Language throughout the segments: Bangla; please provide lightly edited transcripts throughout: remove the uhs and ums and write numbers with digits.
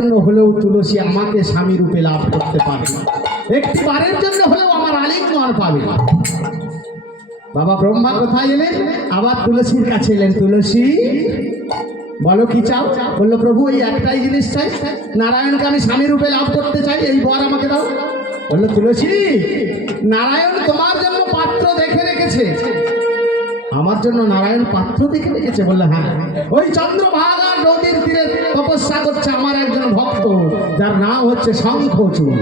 হলেও তুলসী আমাকে স্বামী রূপে লাভ করতে পারবে, একটি বারের জন্য হলেও আমার আলিঙ্গন পাবে। বাবা ব্রহ্মা কোথায় এলেন? আবার তুলসীর কাছে এলেন। তুলসী বলো কি চাও? বললো প্রভু এই একটাই জিনিস চাই, নারায়ণকে আমি স্বামী রূপে লাভ করতে চাই, এই বর আমাকে দাও। বললো তুলসী নারায়ণ তোমার জন্য পাত্র দেখে রেখেছে। আমার জন্য নারায়ণ পাত্র দেখে রেখেছে? বললো হ্যাঁ, ওই চন্দ্রভাগা নদীর তীরে তপস্যা করছে আমার একজন ভক্ত, যার নাম হচ্ছে শঙ্খচূড়।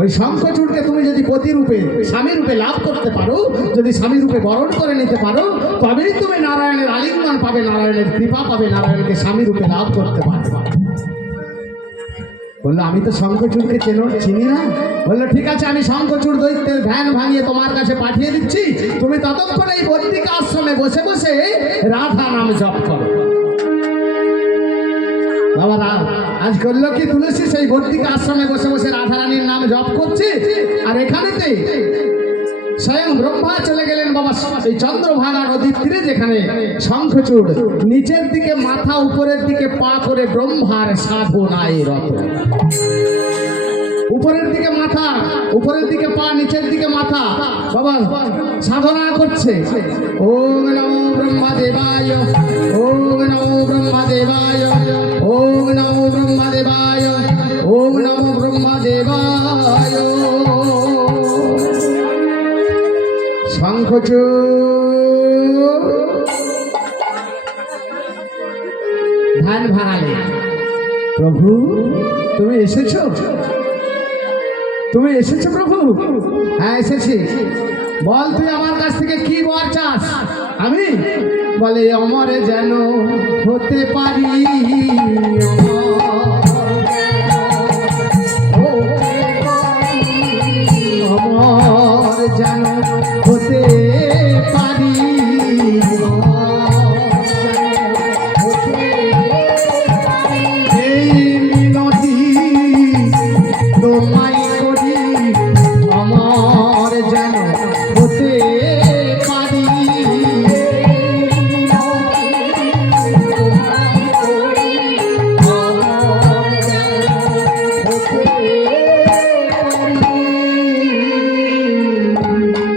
ওই শঙ্খচূড়কে তুমি যদি পতিরূপে স্বামী রূপে লাভ করতে পারো, যদি স্বামী রূপে বরণ করে নিতে পারো, তবেই তুমি নারায়ণের আলিঙ্গন পাবে, নারায়ণের কৃপা পাবে, নারায়ণকে স্বামী রূপে লাভ করতে পারবে। বললো আমি তো শঙ্খচূড়কে চিনি না। বললো ঠিক আছে, আমি শঙ্খচূড় দৈত্যের ধ্যান ভাঙিয়ে তোমার কাছে পাঠিয়ে দিচ্ছি, তুমি ততক্ষণ এই বদ্রিকা আশ্রমে বসে বসে রাধা নাম জপ করো। বাবা আজ করলো কি তুলসী সেই বদ্রিকা আশ্রমে বসে বসে রাধারানীর নাম জপ করছে, আর এখানেতে স্বয়ং ব্রহ্মা চলে গেলেন বাবা এই চন্দ্রভাগা নদীর তীরে, যেখানে শঙ্খচূড় নিচের দিকে মাথা উপরের দিকে পা করে ব্রহ্মার সাধনায় রত। উপরের দিকে মাথা, উপরের দিকে পা, নিচের দিকে মাথা, বাবা সাধনা করছে। ওম নমো ব্রহ্মদেবায়, ওম নমো ব্রহ্মদেবায়, ওম নমো ব্রহ্মদেবায়, ওম নমো ব্রহ্মদেবায়। শঙ্খচূড় ধ্যান ভাঙালে, প্রভু তুমি এসেছো? তুমি এসেছো প্রভু? হ্যাঁ এসেছি। বল তুই আমার কাছ থেকে কি বর চাস? আমি বলে অমরে যেন হতে পারি, অমর যেন হতে পারি, এই মিনতি তোমায় করি, অমর যেন হতে পারি।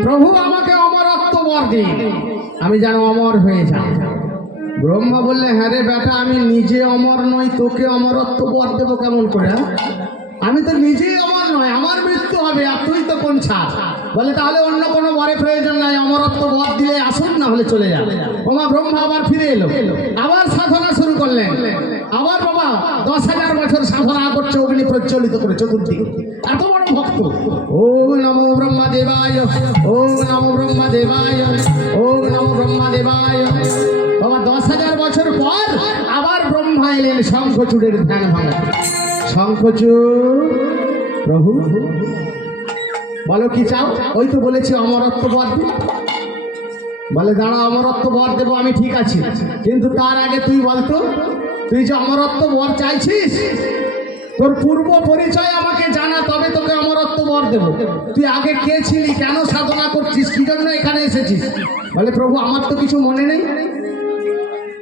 প্রভু আমাকে অমরত্ব বর দিন, আমি যেন অমর হয়ে যাই। ব্রহ্মা বললে হ্যাঁ রে বেটা, আমি নিজে অমর নই, তোকে অমরত্ব বর দেবো কেমন করে? আমি তো নিজেই অমর নয়, আমার মৃত্যু হবে, আর তুই তো কোন ছাড়। বলে তাহলে অন্য কোনো বরের প্রয়োজন নাই, অমরত্ব বর দিলে আসুন, না হলে চলে যাবে। ওমা ব্রহ্মা আবার ফিরে এলো, আবার সাধনা শুরু করলেন। আবার বাবা 10,000 বছর সাধনা করছে, অগ্নি প্রজ্বলিত করে চতুর্দিকে, এত বড় ভক্ত। ওম নমো ব্রহ্মদেবায়, ওম নমো ব্রহ্মদেবায়, ওম নমো ব্রহ্মদেবায়। বাবা 10,000 বছর পর আবার ব্রহ্মা এলেন শঙ্খচূড়ের ধ্যান ভাঙাতে। শঙ্খচূড় প্রভু বলো কি চাও? ওই তো বলেছি অমরত্ব বর দিব। বলে দাঁড়া, অমরত্ব বর দেবো আমি, ঠিক আছে, কিন্তু তার আগে তুই বলতো, তুই যে অমরত্ব বর চাইছিস, তোর পূর্ব পরিচয় আমাকে জানা, তবে তোকে অমরত্ব বর দেবো। তুই আগে কে ছিলি, কেন সাধনা করছিস, কি জন্য এখানে এসেছিস? বলে প্রভু আমার তো কিছু মনে নেই।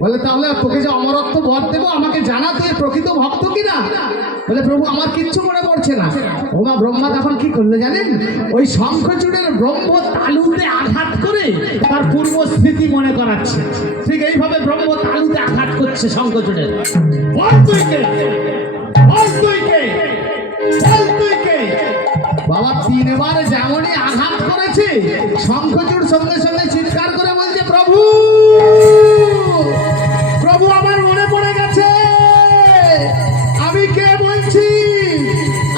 বলে তাহলে তোকে যে অমরত্ব বর দেবো আমাকে জানা, তুই প্রকৃত ভক্ত কিনা? বলে প্রভু আমার কিচ্ছু মনে পড়ছে না। ওমা ব্রহ্মা তখন কি করলে জানেন? ওই শঙ্খচূড়ের ব্রহ্ম তালুতে আঘাত করে তার পূর্ব স্মৃতি মনে করাচ্ছে। ঠিক এইভাবে ব্রহ্ম তালুতে আঘাত করছে শঙ্খচূড়ের। বল তুই কে, বল তুই কে, বল তুই কে। বাবা 3 বার যেমনই আঘাত করেছে, শঙ্খচূড় সঙ্গে সঙ্গে চিৎকার করে বলছে প্রভু, প্রভু আমার মনে পড়ে গেছে, আমি কে বলছি,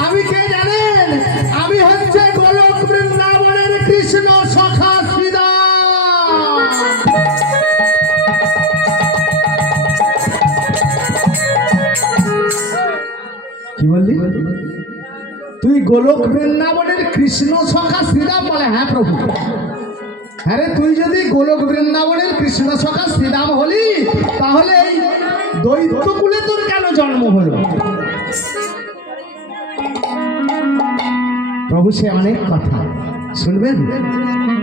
আমি কে জানেন? আমি হচ্ছে গোলক বৃন্দাবনের কৃষ্ণ সখা শ্রীদাম। কি বললি? তুই গোলক বৃন্দাবনের কৃষ্ণ সখা শ্রীদাম? বলে হ্যাঁ প্রভু। হ্যাঁ রে, তুই যদি গোলক বৃন্দাবনের কৃষ্ণ সখা শ্রীদাম হলি, তাহলে এই দৈত্যকুলে তোর কেন জন্ম হলো? প্রভু সে অনেক কথা শুনবেন,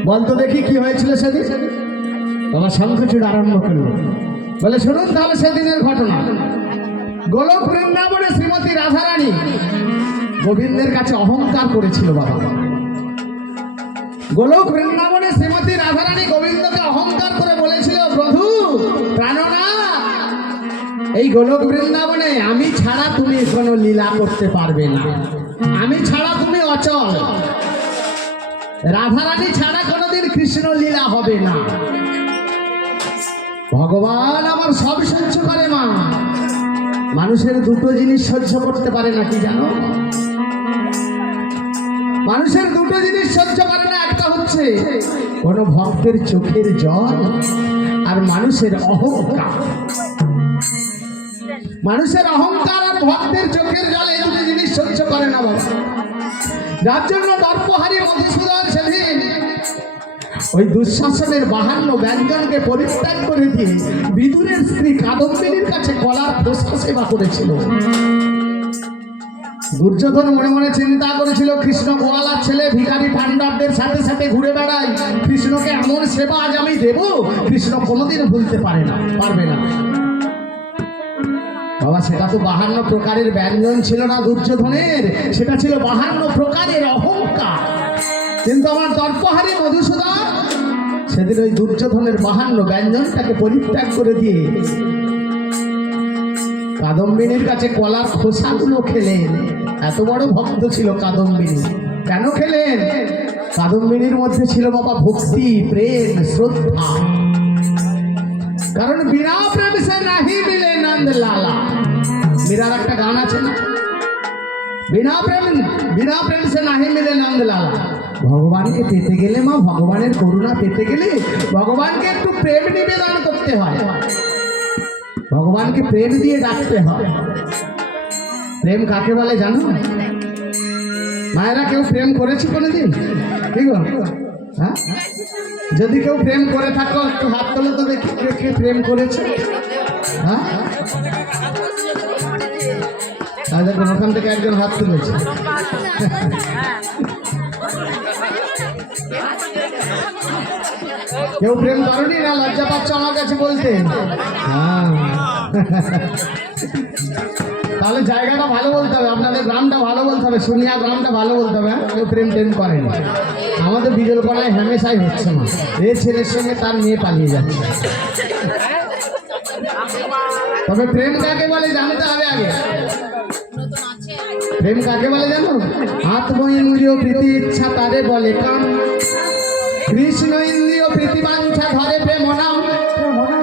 বলতো দেখি কি হয়েছিল সেদিন। বাবা শঙ্খচূড় আরম্ভ করলো, বলে শুনুন তাহলে সেদিনের ঘটনা। গোলক বৃন্দাবনে শ্রীমতী রাধারানী গোবিন্দের কাছে অহংকার করেছিল বাবা। গোলক বৃন্দাবনে শ্রীমতী রাধারানী গোবিন্দকে অহংকার করে বলেছিল, প্রভু প্রাণনা, এই গোলক বৃন্দাবনে আমি ছাড়া তুমি কোনো লীলা করতে পারবে না, আমি ছাড়া তুমি অচল, রাধারানী ছাড়া কোনোদিন কৃষ্ণ লীলা হবে না। ভগবান আমার সব সহ্য করে মা, মানুষের দুটো জিনিস সহ্য করতে পারে না, কি জানো? মানুষের দুটো জিনিস সহ্য করে না, একটা হচ্ছে কোনো ভক্তের চোখের জল আর মানুষের অহংকার। মানুষের অহংকার আর ভক্তের চোখের জল, এই দুটো জিনিস সহ্য করে না বাবা। যার জন্য দর্পহারী মধুসূদন সেদিন ওই দুঃশাসনের 52 ব্যঞ্জনকে পরিত্যাগ করে দিয়ে বিদুরের স্ত্রী কাদম্বিনীর কাছে কলার খোসা সেবা করেছিল। দুর্যোধন মনে মনে চিন্তা করেছিল, কৃষ্ণ গোয়ালার ছেলে ভিখারি পাণ্ডবদের সাথে সাথে ঘুরে বেড়ায়, কৃষ্ণকে এমন সেবা আজ আমি দেব, কৃষ্ণ কোনোদিন ভুলতে পারবে না। বাবা সেটা তো 52 প্রকারের ব্যঞ্জন ছিল না দুর্যোধনের, সেটা ছিল 52 প্রকারের অহংকার। কিন্তু আমার দর্পহারী মধুসূদন সেদিন ওই দুর্যোধনের 52 ব্যঞ্জনটাকে পরিত্যাগ করে দিয়ে কাদম্বিনীর কাছে কলার খোসাগুলো খেলেন। এত বড় ভক্ত ছিল কাদম্বিনী। কেন খেলেন? কাদম্বিনীর মধ্যে ছিল বাবা ভক্তি, প্রেম, শ্রদ্ধা। কারণ বিনা প্রেম সে নাহি মিলে নন্দ লালা, মীরার একটা গান আছে না, বিনা প্রেম সে নাহি মিলে নন্দ লালা। ভগবানকে পেতে গেলে মা, ভগবানের করুণা পেতে গেলে ভগবানকে একটু প্রেম নিবেদন করতে হয়, ভগবানকে প্রেম দিয়ে ডাকতে হয়। প্রেম কাকে বলে জানো মায়েরা? কেউ প্রেম করেছে কোনোদিন? ঠিক হ্যাঁ, যদি কেউ প্রেম করে থাকো একটু হাত তোলো তো দেখি, কে প্রেম করেছে? হ্যাঁ, তাহলে ওখান থেকে একজন হাত তুলেছে। কেউ প্রেম করনি না? লজ্জা পাচ্ছ আমার কাছে বলতে? হ্যাঁ, তাহলে জায়গাটা ভালো বলতে হবে, আপনাদের গ্রামটা ভালো বলতে হবে, সোনিয়া গ্রামটা ভালো বলতে হবে। কেউ প্রেম করেনি। আমাদের বিজলপাড়ায় হেমেশাই হচ্ছে না, এ ছেলের সঙ্গে তার মেয়ে পালিয়ে যাচ্ছে। তবে প্রেম কাকে বলে জানতে হবে আগে। প্রেম কাকে বলে জানো? আত্মইন্দ্রিয় প্রীতি ইচ্ছা তারে বলে কাম, কৃষ্ণ ইন্দ্রিয় প্রীতি বাঞ্ছা ধরে প্রেম নাম।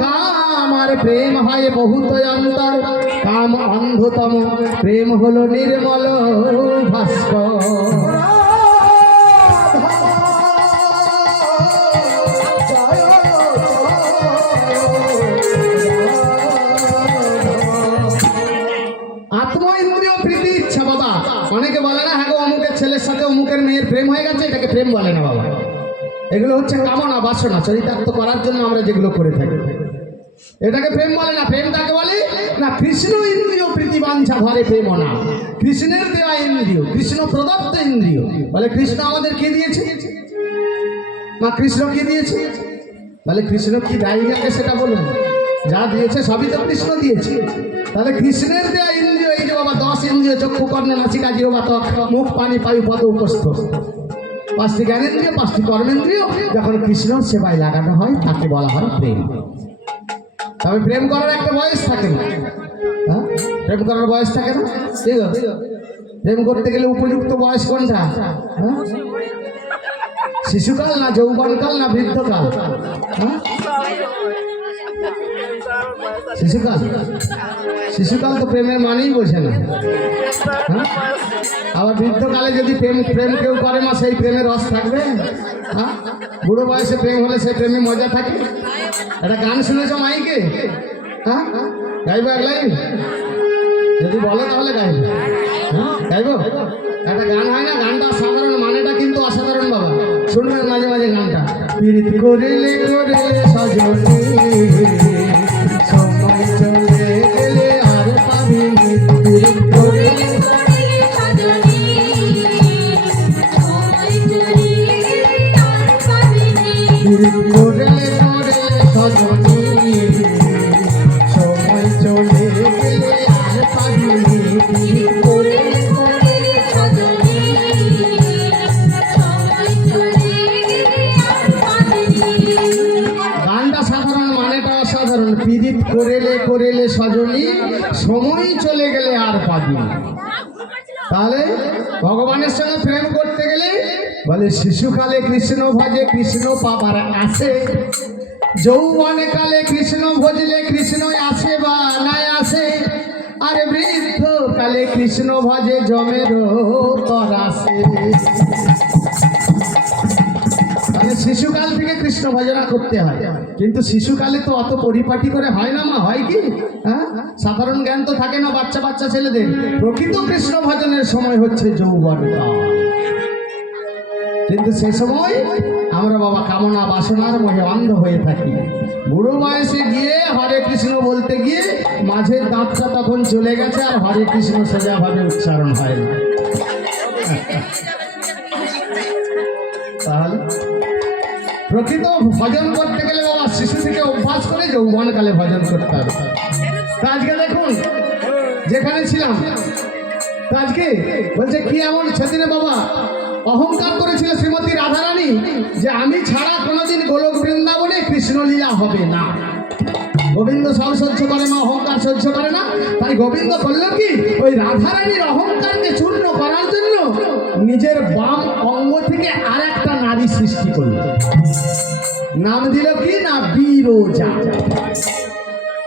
কাম আর প্রেম হয় বহুত অন্তর, কাম অন্ধতম, প্রেম হলো নির্মল ভাস্কর। আত্মইন্দ্রিয় প্রীতি ইচ্ছা বাবা, অনেকে বলে না হ্যাঁ গো অমুকের ছেলের সাথে অমুকের মেয়ের প্রেম হয়ে গেছে, এটাকে প্রেম বলে না বাবা। এগুলো হচ্ছে কামনা বাসনা চরিতার্থ করার জন্য আমরা যেগুলো করে থাকি, এটাকে প্রেম বলে না। প্রেম কাকে বলে না? কৃষ্ণ ইন্দ্রিয় প্রীতি বাঞ্ছা ধরে প্রেম না, কৃষ্ণের দেওয়া ইন্দ্রিয়, কৃষ্ণ প্রদত্ত ইন্দ্রিয়। বলে কৃষ্ণ আমাদের কে দিয়েছে মা? কৃষ্ণ কে দিয়েছে? বলে কৃষ্ণ কি দায়ীকে সেটা বলুন, যা দিয়েছে সবই তো কৃষ্ণ দিয়েছে। তাহলে কৃষ্ণের দেওয়া ইন্দ্রিয় এই যে বাবা 10 ইন্দ্রিয়, চক্ষু কর্ণ নাসিকা জিহ্বা ত্বক মুখ পানি পায়ু পদ উপস্থ, 5টি জ্ঞানেন্দ্রিয়, 5টি কর্মেন্দ্রিয় যখন কৃষ্ণর সেবায় লাগানো হয় তাকে বলা হয় প্রেম। তবে প্রেম করার একটা বয়স থাকে না, হ্যাঁ প্রেম করার বয়স থাকে না। ঠিক আছে, প্রেম করতে গেলে উপযুক্ত বয়স কোনটা? হ্যাঁ, শিশুকাল না যৌবনকাল না বৃদ্ধকাল? হ্যাঁ, শিশুকাল। শিশুকাল তো প্রেমের মানেই বোঝে না। হ্যাঁ, আবার বৃদ্ধকালে যদি প্রেম কেউ করে মা, সেই প্রেমের রস থাকবে? হ্যাঁ, বুড়ো বয়সে প্রেম হলে সেই প্রেমে মজা থাকে। একটা গান শুনেছ মাইকে? হ্যাঁ, গাইবো এক লাইন? যদি বলো তাহলে গাইবো। হ্যাঁ, গাইবো। একটা গান হয় না, গানটা সাধারণ, মানেটা কিন্তু অসাধারণ বাবা। শুনবেন মাঝে মাঝে গানটা। পীড়িত করিলে করিলে সজনী, সময় চলে গেলে আর পাবিনি। পীড়িত করিলে করিলে সজনী, সময় চলে গেলে আর পাবিনি। পীড়িত করিলে করিলে সজনী, সময় চলে গেলে আর পাবিনি। আর পাবি না। তাহলে ভগবানের সঙ্গে প্রেম করতে গেলে বলে শিশুকালে কৃষ্ণ ভজে কৃষ্ণ পাবার আসে, যৌবনে কালে কৃষ্ণ ভজলে কৃষ্ণ আসে বা নাই আসে, আর বৃদ্ধ কালে কৃষ্ণ ভজে জমের তর আসে। তাহলে শিশুকাল থেকে কৃষ্ণ ভজনা করতে হয়, কিন্তু শিশুকালে তো অত পরিপাটি করে হয় না মা, হয় কি? হ্যাঁ, সাধারণ জ্ঞান তো থাকে না বাচ্চা বাচ্চা ছেলেদের। প্রকৃত কৃষ্ণ ভজনের সময় হচ্ছে যৌবনকাল, কিন্তু সে সময় আমরা বাবা কামনা বাসনার মোহে অন্ধ হয়ে থাকি। বুড়ো বয়সে গিয়ে হরে কৃষ্ণ বলতে গিয়ে মাঝের দাঁতটা তখন চলে গেছে, আর হরে কৃষ্ণ সোজাভাবে উচ্চারণ হয় না। তাহলে প্রকৃত ভজন করতে গেলে বাবা শিশু থেকে অভ্যাস করে যৌবনকালে ভজন করতে হবে। আজকে দেখুন যেখানে ছিলাম, আজকে বলছে কি এমন সেদিনে বাবা অহংকার করেছিল শ্রীমতী রাধারানী যে আমি ছাড়া কোনোদিন গোলক বৃন্দাবনে কৃষ্ণলীলা হবে না। গোবিন্দ সব সহ্য করে না, অহংকার সহ্য করে না। তাই গোবিন্দ করলো কি, ওই রাধারানীর অহংকারকে চূর্ণ করার জন্য নিজের বাম অঙ্গ থেকে আর একটা নারী সৃষ্টি করলো। নাম দিল কি না, বিরজা।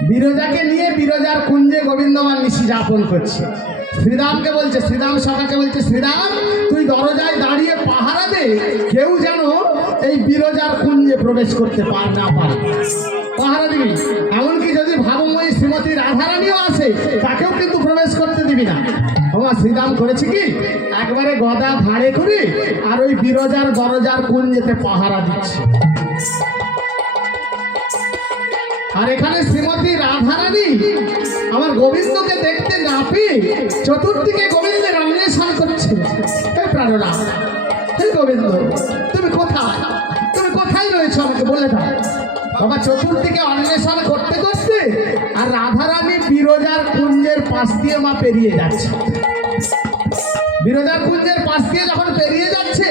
বিরজাকে নিয়ে বিরজার কুঞ্জে গোবিন্দমান নিশি যাপন করছে। শ্রীরামকে বলছে, শ্রীরাম সখাকে বলছে, শ্রীরাম তুই দরজায় দাঁড়িয়ে পাহারা দে, কেউ যেন এই বিরজার কুঞ্জে প্রবেশ করতে না পারে, পাহারা দিবি। এমনকি যদি ভাবময়ী শ্রীমতী রাধারানীও আসে তাকেও কিন্তু প্রবেশ করতে দিবি না। আমার শ্রীরাম করেছে কি, একবারে গদা ঘাড়ে করে আর ওই বিরজার দরজার কুঞ্জেতে পাহারা দিচ্ছে। আর এখানে শ্রীমতী রাধারানী আমার গোবিন্দকে দেখতে না পেয়ে চতুর্দিকে গোবিন্দের অন্বেষণ করছে। হে প্রাণনাথ, হে গোবিন্দ, তুমি কোথায়, তুমি কোথায় রয়েছো আমাকে বলে দাও। বাবা চতুর্দিকে অন্বেষণ করতে করতে আর রাধারানী বিরজার কুঞ্জের পাশ দিয়ে মা পেরিয়ে যাচ্ছে। বিরজার কুঞ্জের পাশ দিয়ে যখন পেরিয়ে যাচ্ছে,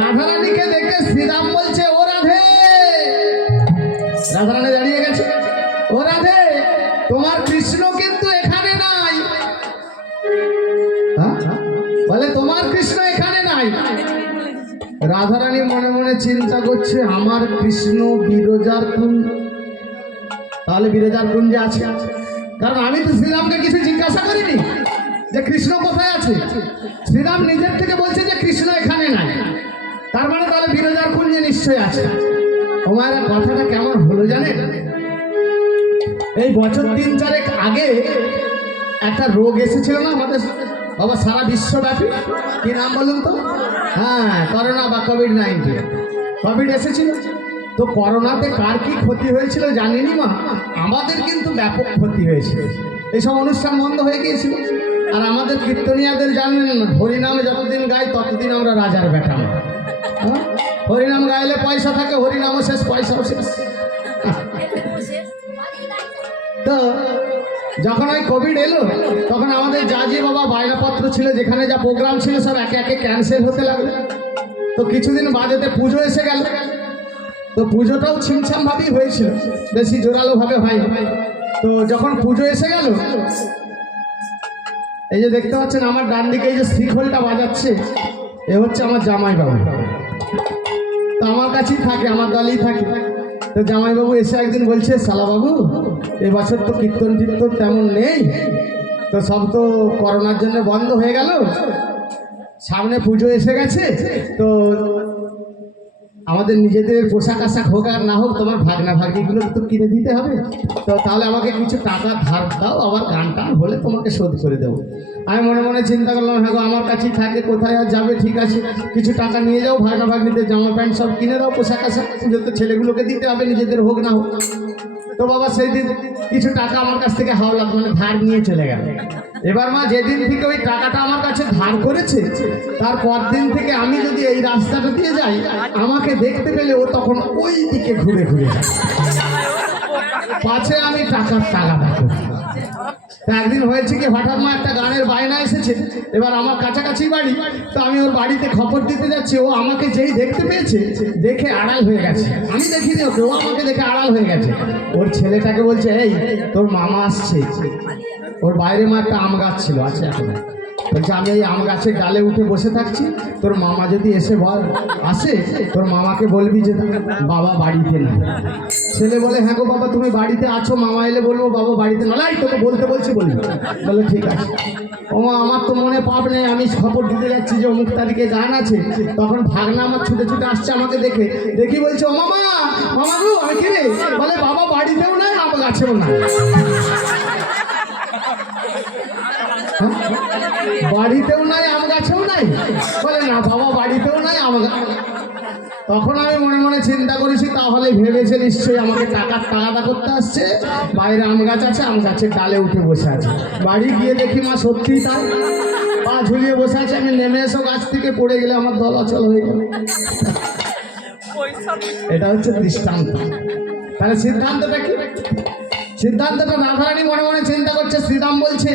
রাধারানীকে দেখে শ্রীরাম বলছে, ও রাধে। রাধারানী দাঁড়িয়ে গেছে, ও রাধে তোমার কৃষ্ণ কিন্তু এখানে নাই। বলে তোমার কৃষ্ণ এখানে নাই। রাধারানী মনে মনে চিন্তা করছে, আমার কৃষ্ণ বিরজার কুঞ্জ, তাহলে বিরজার কুঞ্জে আছে। কারণ আমি তো শ্রীরামকে কিছু জিজ্ঞাসা করিনি যে কৃষ্ণ কোথায় আছে। শ্রীরাম নিজের থেকে বলছে যে কৃষ্ণ এখানে নাই, তার মানে তাহলে বিরজার কুঞ্জে নিশ্চয়ই আছে। তোমার কথাটা কেমন হলো জানেন? এই বছর 3-4 আগে একটা রোগ এসেছিল না আমাদের বাবা সারা বিশ্বব্যাপী, কি নাম বলুন তো? হ্যাঁ, করোনা বা কোভিড-19। কোভিড এসেছিল তো করোনাতে কার কি ক্ষতি হয়েছিল জানিনি মা, আমাদের কিন্তু ব্যাপক ক্ষতি হয়েছিল। এইসব অনুষ্ঠান বন্ধ হয়ে গিয়েছিল। আর আমাদের কীর্তনিয়াদের জানেন, হরিনামে যতদিন গাই ততদিন আমরা রাজার বেটা। হ্যাঁ, হরিনাম গাইলে পয়সা থাকে, হরিনামও শেষ, পয়সাও শেষ। তো যখন ওই কোভিড এলো তখন আমাদের যা যে বাবা বায়নাপত্র ছিল, যেখানে যা প্রোগ্রাম ছিল সব একে একে ক্যান্সেল হতে লাগলো। তো কিছুদিন বাদেতে পুজো এসে গেল। তো পুজোটাও ছিমছাম ভাবেই হয়েছিল, বেশি জোরালো ভাবে হয়নি। তো যখন পুজো এসে গেল, এই যে দেখতে পাচ্ছেন আমার ডান দিকে এই যে শ্রীখোলটা বাজাচ্ছে, এ হচ্ছে আমার জামাইবাবু। তো আমার কাছেই থাকে, আমার দলেই থাকে। তো জামাইবাবু এসে একদিন বলছে, শালাবাবু এবছর তো কীর্তন টীর্তন তেমন নেই, তো সব তো করোনার জন্য বন্ধ হয়ে গেল, সামনে পুজো এসে গেছে, তো আমাদের নিজেদের পোশাক আশাক হোক আর না হোক তোমার ভাগনা ভাগিগুলো তো কিনে দিতে হবে, তো তাহলে আমাকে কিছু টাকা ধার দাও, আবার গান টান হলে তোমাকে শোধ করে দেবো। আমি মনে মনে চিন্তা করলাম, হ্যাঁ গো আমার কাছেই থাকে, কোথায় আর যাবে, ঠিক আছে কিছু টাকা নিয়ে যাও, ভাগনা ভাগনিদের জামা প্যান্ট সব কিনে দাও, পোশাক আশাক পুজোতে ছেলেগুলোকে দিতে হবে, নিজেদের হোক না হোক। তো বাবা সেই দিন কিছু টাকা আমার কাছ থেকে হাওলা মানে ধার নিয়ে চলে গেল। এবার মা যেদিন থেকে ওই টাকাটা আমার কাছে ধার করেছে, তার পর দিন থেকে আমি যদি এই রাস্তাটা দিয়ে যাই, আমাকে দেখতে পেলে ও তখন ওই দিকে ঘুরে ঘুরে যায়। পাছে আমি টাকার টাকাটা করি। তা একদিন হয়েছে কি, হঠাৎ মা একটা গানের বায়না এসেছে, এবার আমার কাছাকাছি বাড়ি, তো আমি ওর বাড়িতে খবর দিতে যাচ্ছি। ও আমাকে যেই দেখতে পেয়েছে, দেখে আড়াল হয়ে গেছে। আমি দেখিনি ওকে, ও আমাকে দেখে আড়াল হয়ে গেছে। ওর ছেলেটাকে বলছে, এই তোর মামা আসছে। ওর বাইরে মা একটা আম গাছ ছিল, আছে এখন। বলছে, আমি এই আম গাছের ডালে উঠে বসে থাকছি, তোর মামা যদি এসে আসে, তোর মামাকে বলবি যে বাবা বাড়িতে না। ছেলে বলে, হ্যাঁ গো বাবা, তুমি বাড়িতে আছো, মামা এলে বলবো বাবা বাড়িতে না। লাই, তোকে বলতে বলছি, বলবি। বলে ঠিক আছে। ওমা, আমার তো মনে পাপ নেই, আমি খবর দিতে যাচ্ছি যে অমুক তারিখে গান আছে। তখন ভাগনা আমার ছুটে ছুটে আসছে আমাকে দেখে, দেখি বলছে, ও মামা, মামা গো, আমি কি রে? বলে, বাবা বাড়িতেও নাই, আম গাছেও নাই। বাড়িতেও নাই, আম গাছেও নাই? বলে, না বাবা বাড়িতেও নাই, আম গাছ। তখন আমি মনে মনে চিন্তা করেছি, তাহলে ভেবেছে নিশ্চয়ই আমাকে টাকাটা করতে আসছে। বাইরে আম গাছ আছে, আম গাছের ডালে উঠে বসে আছে। বাড়ি গিয়ে দেখি মা সত্যিই তাই, পা ঝুলিয়ে বসে আছে। আমি নেমে এসো গাছ থেকে, পড়ে গেলে আমার দল অচল হয়ে গেল। এটা হচ্ছে দৃষ্টান্ত। তাহলে সিদ্ধান্তটা কি? সিদ্ধান্তটা রাধারানী মনে মনে চিন্তা করছে। শ্রীরাম বলছে,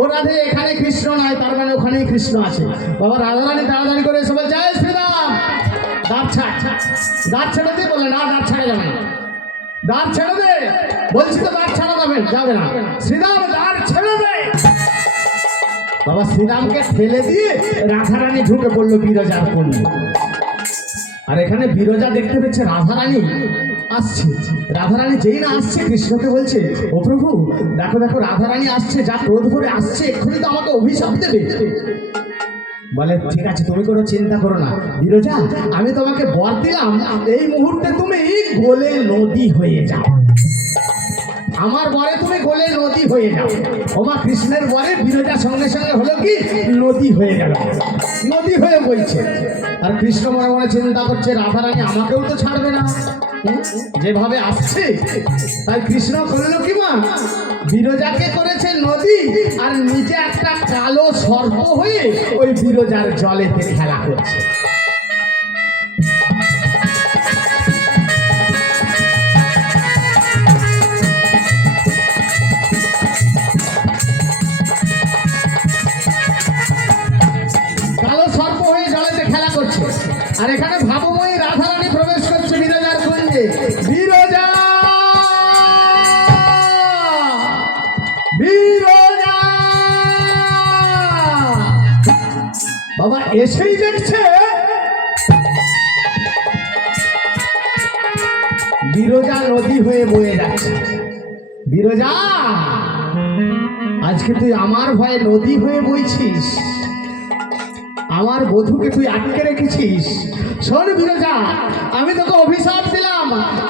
ও রাধে, এখানে কৃষ্ণ নাই, তার মানে ওখানেই কৃষ্ণ আছে। বাবা রাধারানী তাড়াতাড়ি করে এসে বলছে, জয় শ্রীরাম, দাঁত ছাড়। দাঁত ছেড়ে দে। বলে, না দাঁত ছাড়া যাবে না। দাঁত ছেড়ে দে বলছি তো, দাঁত ছাড়া যাবে না। শ্রীরাম, দাঁত ছেড়ে দে। বাবা শ্রীরামকে ঠেলে দিয়ে রাধারানী ঢুকে পড়লো বিরজার কোণে। আর এখানে বিরজা দেখতে পেয়েছে রাধারানী আসছে। রাধারানী যেই না আসছে, কৃষ্ণকে বলছে, ও প্রভু, দেখো দেখো রাধারানী আসছে, যা ক্রোধ করে আসছে, এক্ষুনি তো আমাকে অভিশাপ দেবে। বলে, ঠিক আছে, তুমি কোনো চিন্তা করো না বিরজা, আমি তোমাকে বর দিলাম, এই মুহূর্তে তুমি গোলে নদী হয়ে যাও। আমার বরে তুমি গোলে নদী হয়ে যাও। ওমা, কৃষ্ণের বরে বিরজা সঙ্গে সঙ্গে হলো কি, নদী হয়ে গেল, নদী হয়ে বইছে। আর কৃষ্ণ মনে মনে চিন্তা করছে, রাধারানী আমাকেও তো ছাড়বে না, যেভাবে আসছে। তাই কৃষ্ণ করলো কি মা, বিরজাকে করেছে নদী, আর নিজে একটা কালো সর্প হয়ে ওই বিরজার জলেতে খেলা করছে। কালো সর্প হয়ে জলেতে খেলা করছে। আর এখানে ভাবময়ী রাধারানী প্রবেশ করছে বিরজার কুঞ্জে। বিরজা, বিরজা বাবা এসেই দেখছে বিরজা নদী হয়ে বয়ে যাচ্ছে। বিরজা, আজকে তুই আমার ভয়ে নদী হয়ে বইছিস, আমার বধূকে তুই আটকে রেখেছিস। শোন বিরজা, আমি তোকে অভিশাপ দিলাম,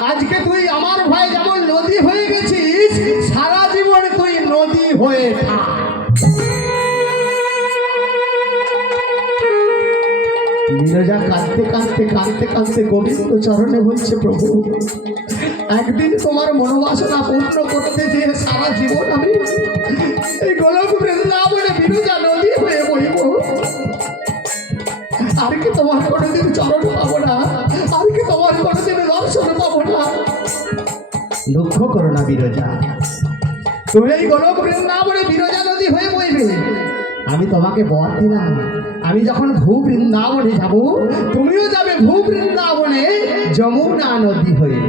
আজকে তুই আমার ভয়ে যেমন নদী হয়ে গেছিস, সারা জীবন তুই নদী হয়ে থাক। বিরজা কাঁদতে কাঁদতে কাঁদতে কাঁদতে গোবিন্দ চরণে বলছে, প্রভু, একদিন তোমার মনোবাসনা পূর্ণ করতে যে সারা জীবন আমি এই গোলক বৃন্দাবনে বিরজা নদী হয়ে বইব। আর কি তোমার কোনোদিন চরণ পাবো না, আর কি তোমার কোনোদিন দর্শন পাবো না। দুঃখ করো না বিরজা, তুমি এই গোলক বৃন্দাবনে বিরজা নদী হয়ে বইবে। আমি তোমাকে বর দিলাম, আমি যখন ভূ বৃন্দাবনে যাব, তুমিও যাবে ভূ বৃন্দাবনে যমুনা নদী হয়ে।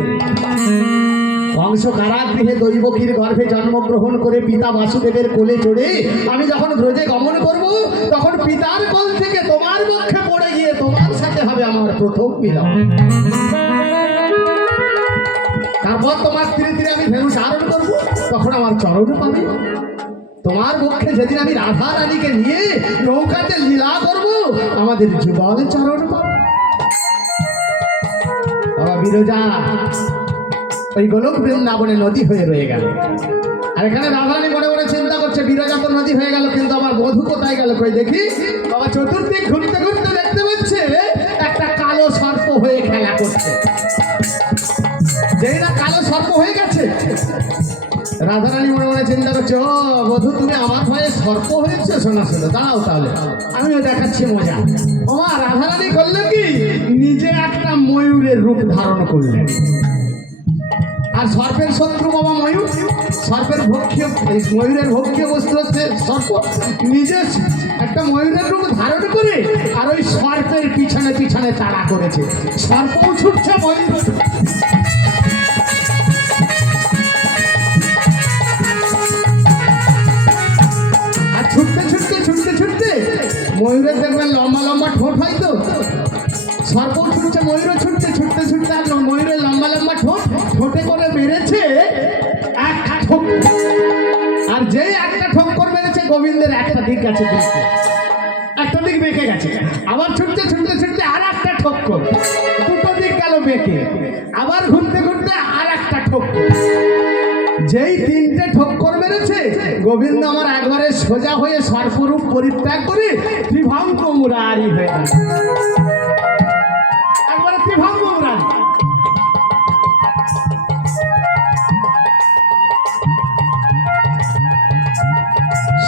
কংস কারাগৃহে দৈবকীর গর্ভে জন্মগ্রহণ করে পিতা বাসুদেবের কোলে চড়ে আমি যখন ব্রজে গমন করব, তখন পিতার কোল থেকে তোমার পক্ষে পড়ে গিয়ে তোমার সাথে হবে আমার প্রথম মিলন। তারপর তোমার ধীরে ধীরে আমি ধেনু ধারণ করবো, তখন আমার চরণ পাবে। তোমার পক্ষে যেদিন আমি রাধা রানীকে নিয়ে নৌকাতে লীলা করব, আমাদের যুগল চরণ পাবে। বাবা বিরজা ওই গোলক বৃন্দাবনে নদী হয়ে রয়ে গেল। আর এখানে রাধারানী মনে মনে চিন্তা করছে, বিরজা তো নদী হয়ে গেল, কিন্তু আমার বধূ কোথায় গেল? কই দেখি। বাবা চতুর্দিক ঘুরতে ঘুরতে দেখতে পাচ্ছে একটা কালো সর্প হয়ে খেলা করছে। যেই না কালো সর্প হয়ে গেছে, রাধারানী মনে মনে চিন্তা করছে, ও বধূ, তুমি আমার ভয়ে সর্প হয়েছে। শোনা শোনো, দাঁড়াও তাহলে আমিও দেখাচ্ছি মজা। ওমা, রাধারানী করলেন কি, নিজে একটা ময়ূরের রূপ ধারণ করলেন। আর সর্পের শত্রু বাবা ময়ূর। সর্পের ভক্ষীয়, ময়ূরের ভক্ষীয় বস্তু হচ্ছে সর্প। নিজে একটা ময়ূরের রূপ ধারণ করে আর ওই সর্পের পিছনে পিছনে তাড়া করেছে। সর্পও ছুটছে, ময়ূর আর ছুটতে ছুটতে ছুটতে ছুটতে ময়ূরের দেখবেন লম্বা লম্বা ঠোঁট হয় তো, সর্পও ছুটছে, ময়ূরও ছুটতে ছুটতে ছুটতে আর ময়ূরের লম্বা লম্বা ঠোঁট, ঠোঁটে করে মেরেছে একটা ঠোক। আর যেই একটা ঠোক্কর মেরেছে গোবিন্দের একটা দিক গেছে, একটা দিক বেঁকে গেছে। আবার ছুটতে ছুটতে ছুটতে আর একটা ঠোক্কর, দুটো দিক গেল বেঁকে। আবার ঘুরতে ঘুরতে আর একটা ঠোক্কর। যেই তিনটে ঠোক্কর মেরেছে গোবিন্দ আমার একবারে সোজা হয়ে সর্পরূপ পরিত্যাগ করে ত্রিভঙ্গ মুরারি হয়ে গেল। একবারে ত্রিভঙ্গ মুরারি।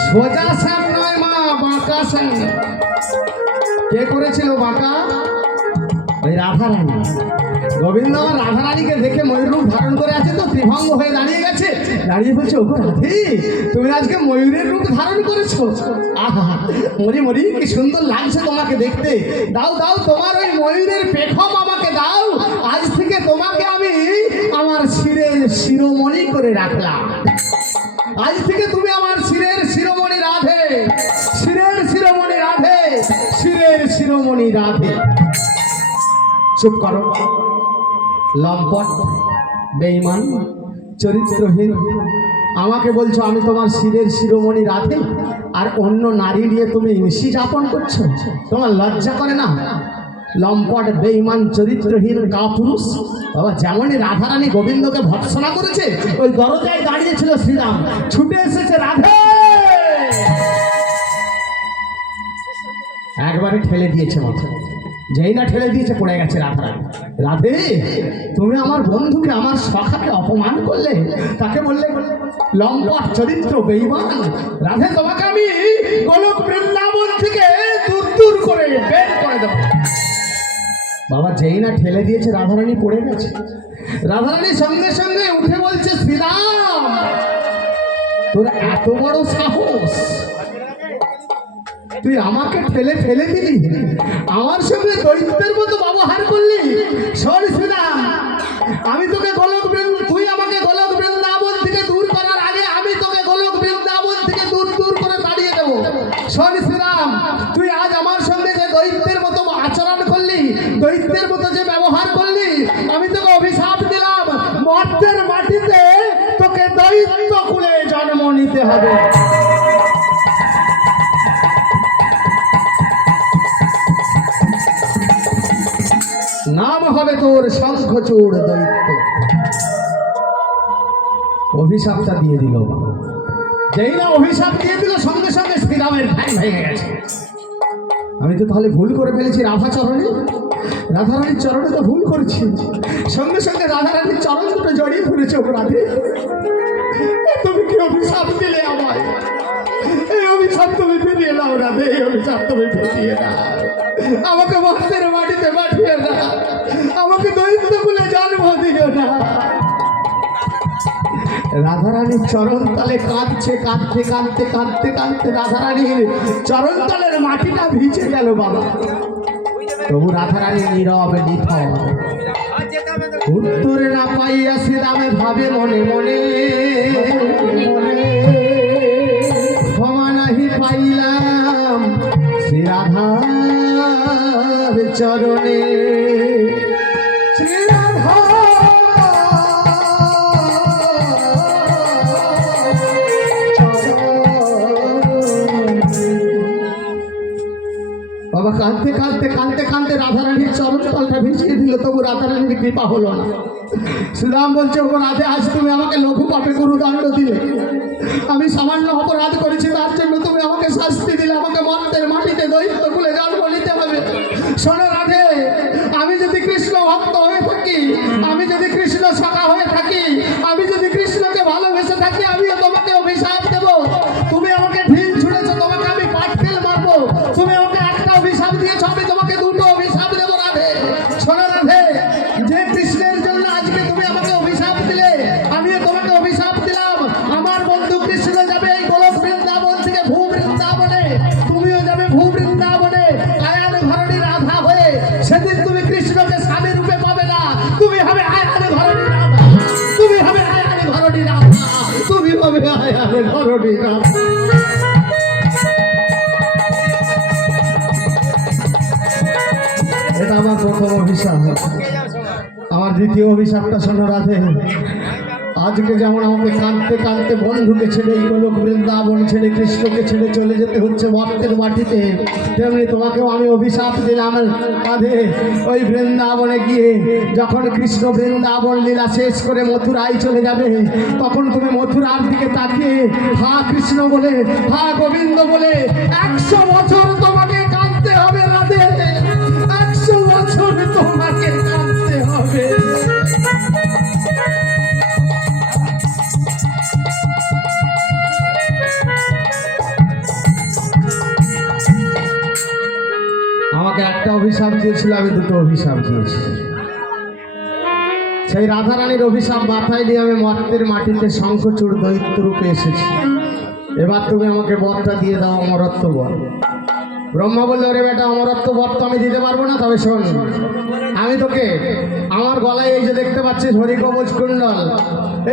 সোজা শ্যাম নয় মা, বাঁকা শ্যাম। কে করেছিল বাঁকা? ওই রাধারানী। গোবিন্দ আমার রাধারানীকে দেখে ময়ূর ধারণ করে আছে তো, ত্রিভঙ্গ হয়ে দাঁড়িয়ে গেছে। দাঁড়িয়ে বলছে, ওগো রাধে, তুমি আজকে ময়ূরের রূপ ধারণ করেছো। আহা, মরি মরি, কি সুন্দর লাগছে তোমাকে দেখতে। দাও দাও, তোমার ওই ময়ূরের পেখম আমাকে দাও। আজ থেকে তোমাকে আমি আমার শিরের শিরোমণি করে রাখলাম। আজ থেকে তুমি আমার শিরের শিরোমণি রাধে, শিরের শিরোমণি রাধে, শিরের শিরোমণি রাধে। চুপ করো, লম্পট, বেঈমান, চরিত্রহীন। আমাকে বলছো আমি তোমার শিরের শিরোমণি রাধে, আর অন্য নারী নিয়ে তুমি ইংসি যাপন করছো? তোমার লজ্জা করে না? লম্পট, বেঈমান, চরিত্রহীন কাপুরুষ। বাবা, যেমনই রাধারানী গোবিন্দকে ভর্ৎসনা করেছে, ওই দরজায় দাঁড়িয়েছিল শ্রীরাম, ছুটে এসেছে রাধে, একবারে ঠেলে দিয়েছে মাথা। যেই না ঠেলে দিয়েছে পড়ে গেছে রাধারানী। রাধে, তুমি আমার বন্ধুকে, আমার সখাকে অপমান করলে, তাকে বললে লম্পট, চরিত্র, বেঈমান। রাধে, তোমাকে আমি গোলক বৃন্দাবন থেকে দূর দূর করে বের করে দেব। বাবা, যেই না ঠেলে দিয়েছে রাধারানী পড়ে গেছে। রাধারানী সঙ্গে সঙ্গে উঠে বলছে, শ্রীরাম, তোর এত বড় সাহস, তুই আমাকে ঠেলে ফেলে দিলি, আমার সঙ্গে দৈত্যের মতো ব্যবহার করলি। শোন শ্রীরাম, আমি তোকে গোলক তুই আমাকে গোলক বৃন্দাবন থেকে দূর করার আগে আমি তোকে গোলক বৃন্দাবন থেকে দূর দূর করে তাড়িয়ে দেবো। শোন শ্রীরাম, তুই আজ আমার সঙ্গে যে দৈত্যের মতো আচরণ করলি, দৈত্যের মতো যে ব্যবহার করলি, আমি তোকে অভিশাপ দিলাম, মর্তের মাটিতে তোকে দৈত্য কুলে জন্ম নিতে হবে। নাম হবে তোর শঙ্খচূড় দৈত্য। অভিশাপটা দিয়ে দিল। যেই না অভিশাপ দিয়ে দিল, সঙ্গে সঙ্গে শ্রীরামের ধ্যান ভেঙে গেছে। আমি তো তাহলে ভুল করে ফেলেছি রাধাচরণে, রাধারানীর চরণে তো ভুল করেছি। সঙ্গে সঙ্গে রাধারানীর চরণ দুটো জড়িয়ে ধরেছে। ও রাধে, তুমি কি অভিশাপ দিলে আমায়? এই অভিশাপ তুমি ফিরিয়ে দাও রাধে, এই অভিশাপ তুমি ফিরিয়ে দাও। আমাকে মর্তের মাটিতে পাঠিয়ে না, আমাকে দৈত্য কুলে জন্ম দিও না। রাধারানীর চরণ তলে কাঁদছে, কাঁদতে কাঁদতে কাঁদতে কাঁদতে রাধারানীর চরণ তলের মাটিটা ভিজে গেল বাবা। তবু রাধারানী নীরব নিথর। উত্তর না পাইয়া শ্রীরামে ভাবে মনে মনে, ক্ষমা নাহি পাইলাম শ্রী রাধার চরণে। শ্রী রাধা বাবা, কাঁদতে কাঁদতে কাঁদতে কাঁদতে রাধারানীর চরণ তলটা ভিজিয়ে দিল, তবু রাধারানীর কৃপা হলো না। শ্রীরাম বলছে, ও রাধে, আজ তুমি আমাকে লঘু পাপে গুরু দণ্ড দিলে। আমি সামান্য অপরাধ করেছি, তার জন্য তুমি আমাকে শাস্তি দিলে, আমাকে মর্তের মাটিতে দৈত্য কুলে জন্ম নিতে হবে। শোনো রাধে, আমি যদি কৃষ্ণ ভক্ত হয়ে থাকি, আমি যদি কৃষ্ণ সখা হয়ে থাকি, আমি যদি কৃষ্ণকে ভালোবেসে থাকি, আমিও তোমাকে অভিশাপ দেবো। তুমি আমাকে ঢিল ছুঁড়েছো, তোমাকে আমি পাটকেল মারবো। তুমি আমাকে একটা অভিশাপ দিয়েছো, আমি তোমাকে দুটো অভিশাপ দেবো রাধে। শোনো রাধে, যে কৃষ্ণের জন্য আজকে তুমি আমাকে অভিশাপ দিলে, করবি না। এটা আমার প্রথম অভিশাপ। আমার দ্বিতীয় অভিশাপটা শোনো রাধে। আজকে যেমন আমাকে কাঁদতে কাঁদতে বন্ধুকে ছেড়ে এই গোলক বৃন্দাবন ছেড়ে কৃষ্ণকে ছেড়ে চলে যেতে হচ্ছে ভক্তের মাটিতে, তেমনি তোমাকেও আমি অভিশাপ দিলাম কাঁধে। ওই বৃন্দাবনে গিয়ে যখন কৃষ্ণ বৃন্দাবন লীলা শেষ করে মথুরায় চলে যাবে, তখন তুমি মথুরার দিকে তাকিয়ে হা কৃষ্ণ বলে, হা গোবিন্দ বলে 100 বছর তোমাকে কাঁদতে হবে রাধে, 100 বছর তোমাকে কাঁদতে হবে। আমাকে একটা অভিশাপ দিয়েছিল, আমি দুটো অভিশাপ দিয়েছি। সেই রাধারানীর অভিশাপ মাথায় নিয়ে আমি মর্তের মাটিতে শঙ্খচূড় দৈত্য রূপে এসেছি। এবার তুমি আমাকে বরটা দিয়ে দাও, অমরত্ব বর। ব্রহ্মা বললো, ওরে বেটা, অমরত্ব বর তো আমি দিতে পারবো না, তবে শোন, আমি তোকে আমার গলায় এই যে দেখতে পাচ্ছিস হরিকবচ কুণ্ডল,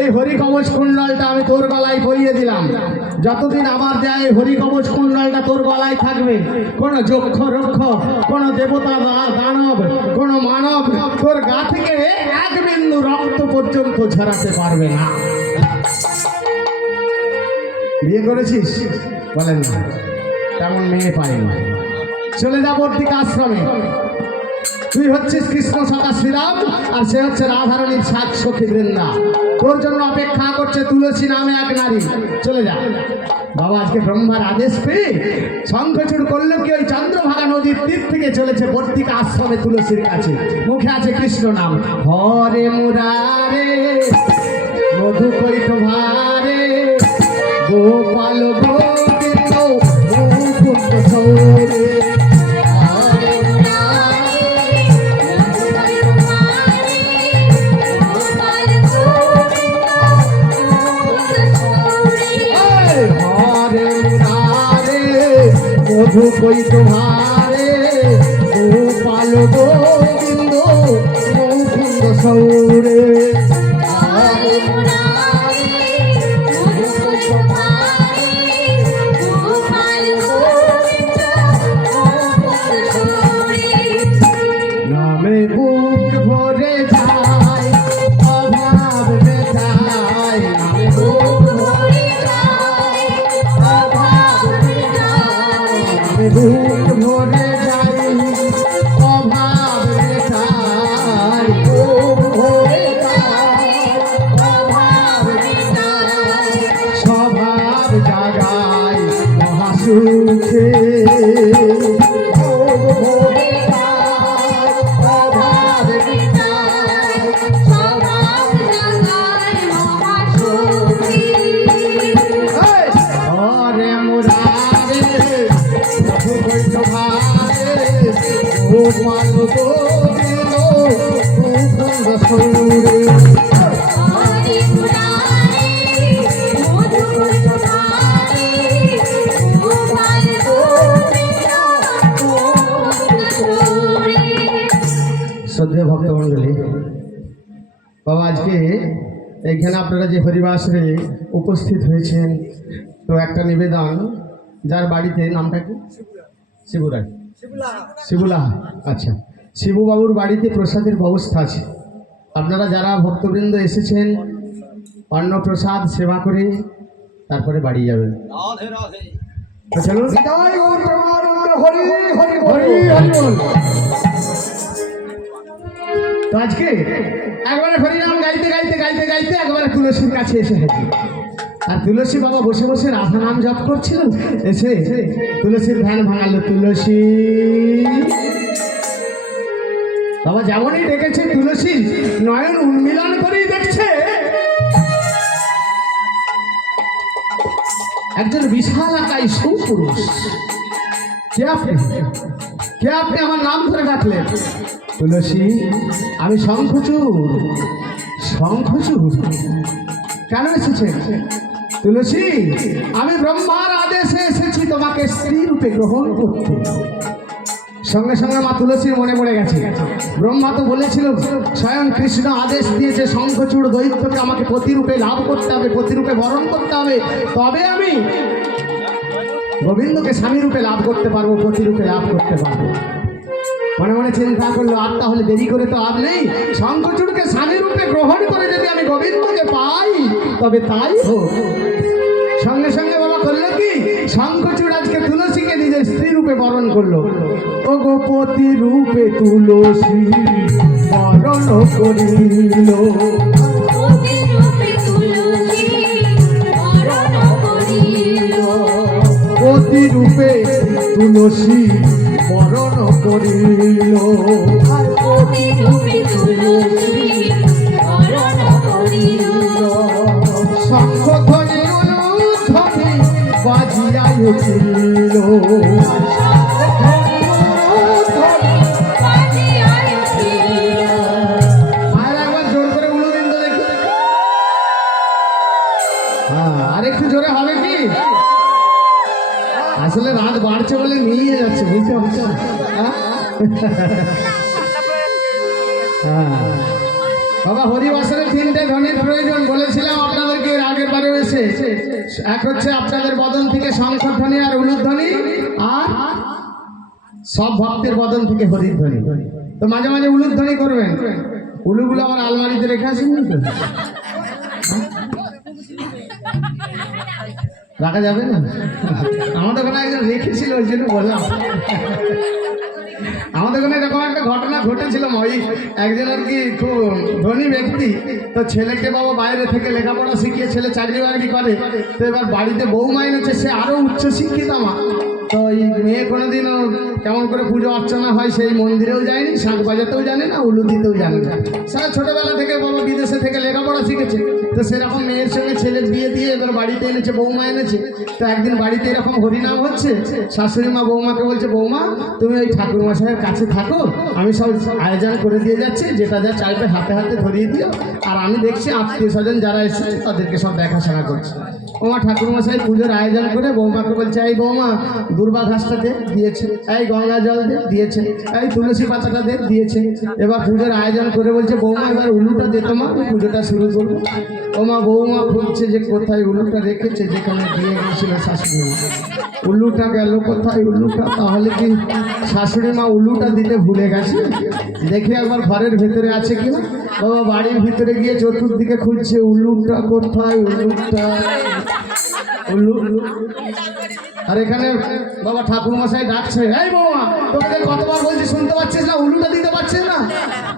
এই হরিকবচ কুণ্ডলটা আমি তোর গলায় পরিয়ে দিলাম। যতদিন আমার দেয় হরিকবচ কুণ্ডলটা তোর গলায় থাকবে, কোনো যক্ষ রক্ষ, কোনো দেবতা দানব, কোনো মানব তোর গা থেকে 1 বিন্দু রক্ত পর্যন্ত ঝরাতে পারবে না। বিয়ে করেছিস? বলেন না, তেমন মেয়ে পাইনি। চলে যা বর্তিকা আশ্রমে। তুই হচ্ছিস কৃষ্ণ সখা শ্রীরাম, আর সে হচ্ছে রাধারানীর সাত সখী বৃন্দা। তোর জন্য অপেক্ষা করছে তুলসী নামে এক নারী। চলে যা বাবা। আজকে ব্রহ্মার আদেশ পেয়ে শঙ্খচূড় করলো কি, ওই চন্দ্রভাগা নদীর তীর থেকে চলেছে বর্তিকা আশ্রমে তুলসীর কাছে। মুখে আছে কৃষ্ণ নাম, হরে মুরারে মধু কৈত ভারে গোপাল গোবিন্দ মুকুন্দ সৌরে। মধু কৈত ভারে গোপাল গোবিন্দ মুকুন্দ সৌরে। নামে বুক ভরে যায় অভাব বেটায়, নামে বুক ভরে যায় অভাব বেটায়, নামে বুক ভরে যায় অভাব বেটায়, বুক ভরে যায় অভাব বেটায়, স্বভাব জাগায় মহাসুখে। শ্রদ্ধেয় ভক্তমণ্ডলী, বাবা আজকে এইখানে আপনারা যে হরিবাসরে উপস্থিত হয়েছেন, তো একটা নিবেদন, যার বাড়িতে নামটা কি? শিবুরায়, শিবুলা। আচ্ছা, শিবুবাবুর বাড়িতে প্রসাদের ব্যবস্থা আছে। আপনারা যারা ভক্তবৃন্দ এসেছেন অন্ন প্রসাদ সেবা করে তারপরে বাড়ি যাবেন। তো আজকে একবারে হরিনাম গাইতে গাইতে গাইতে গাইতে একবারে তুলসীর কাছে এসে গেছি। আর তুলসী বাবা বসে বসে রাধা নাম জপ করছিলেন, এসে তুলসীর ধ্যান ভাঙালো। তুলসী বাবা যেমনই ডেকেছে, তুলসী নয়ন উন্মিলন করেই দেখছে একজন বিশাল আকায় সুপুরুষ। কে আপনি? কে আপনি? আমার নাম ধরে ডাকলেন। তুলসী, আমি শঙ্খচূড়। শঙ্খচূড় কেন এসেছেন? তুলসী, আমি ব্রহ্মার আদেশে এসেছি তোমাকে স্ত্রী রূপে গ্রহণ করতে। সঙ্গে সঙ্গে মা তুলসীর মনে পড়ে গেছে, ব্রহ্মা তো বলেছিল স্বয়ং কৃষ্ণ আদেশ দিয়েছে শঙ্খচূড় দৈত্যকে আমাকে প্রতিরূপে লাভ করতে হবে, প্রতিরূপে বরণ করতে হবে, তবে আমি গোবিন্দকে স্বামী রূপে লাভ করতে পারবো, প্রতিরূপে লাভ করতে পারবো। মনে মনে চিন্তা করলো আর তাহলে দেরি করে তো আর নেই, শঙ্খচূড়কে স্বামী রূপে গ্রহণ করে যদি আমি গোবিন্দকে পাই তবে তাই হোক। সঙ্গে সঙ্গে বাবা করলো কি, শঙ্খচূড় আজকে তুলসীকে নিজের স্ত্রী রূপে বরণ করলো। ও গোপতি রূপে তুলসী বরণ করিল, পতি রূপে তুলসী বরণ করিল, শঙ্খধ্বনি ধ্বনি বাজিয়া উঠিল, আর একবার জোর করে উলু দিন তো দেখি। আর একটু জোরে হবে কি, আসলে রাত বাড়ছে বলে মিলিয়ে যাচ্ছে, বুঝতে পারছো? বাবা হরিবাসরের 3টে ধ্বনির প্রয়োজন বলেছিলাম আপনাদেরকে এর আগের বারে এসে। এক হচ্ছে আপনাদের বদন থেকে শঙ্খধ্বনি আর উলুধ্বনি, আর সব ভক্তের বদন থেকে হরিধ্বনি। তো মাঝে মাঝে উলুধ্বনি করবেন, উলুগুলো আবার আলমারিতে রেখে আসেন তো, রাখা যাবে না? আমাদের ওখানে একজন রেখেছিল, ওই জন্য বললাম। আমাদের ওখানে এরকম একটা ঘটনা ঘটেছিল, ওই একজন আর কি খুব ধনী ব্যক্তি, তো ছেলেকে বাবা বাইরে থেকে লেখাপড়া শিখিয়ে ছেলে চাকরি বাকরি করে, তো এবার বাড়িতে বৌমা এনেছে, সে আরও উচ্চ শিক্ষিত মা। তো এই মেয়ে কোনোদিনও কেমন করে পুজো অর্চনা হয় সেই মন্দিরেও যায়নি, শাঁখ বাজাতেও জানে না, উলু দিতেও জানে না। সারা ছোটোবেলা থেকে বাবা বিদেশে থেকে লেখাপড়া শিখেছে, তো সেরকম মেয়ের সঙ্গে ছেলের বিয়ে দিয়ে এবার বাড়িতে এনেছে, বৌমা এনেছে। তো একদিন বাড়িতে এরকম হরিনাম হচ্ছে, শাশুড়ি মা বৌমাকে বলছে, বৌমা তুমি ওই ঠাকুরমশাইয়ের কাছে থাকো, আমি সব আয়োজন করে দিয়ে যাচ্ছি, যেটা যা চাইবে হাতে হাতে ধরিয়ে দিও, আর আমি দেখছি আত্মীয় স্বজন যারা এসেছে তাদেরকে সব দেখাশোনা করছে। বৌমা ঠাকুরমশাই পুজোর আয়োজন করে বৌমাকে বলছে, এই বৌমা দুর্বা ঘাসটা দিয়েছে, এই গঙ্গা জল দিয়েছে, এই তুলসী পাতাটা দিয়েছে। এবার পুজোর আয়োজন করে বলছে, বৌমা এবার উলুটা দে, তোমার পুজোটা শুরু করবো। বৌমা খুঁজছে যে কোথায় উলুটা রেখেছে, যেখানে দিয়ে গেছিল শাশুড়ি মা। উলুটা গেল কোথায়, উলুটা? তাহলে কি শাশুড়ি মা উলুটা দিতে ভুলে গেছে? দেখি একবার ঘরের ভেতরে আছে কিনা। বাবা বাড়ির ভিতরে গিয়ে চতুর্দিকে খুঁজছে, উলুটা কোথায়, উলুটা উলু। আর এখানে বাবা ঠাকুরমশাই ডাকছে, এই বৌমা তোমাদের কতবার বলছি শুনতে পাচ্ছিস না, উলুটা দিতে পারছিস না?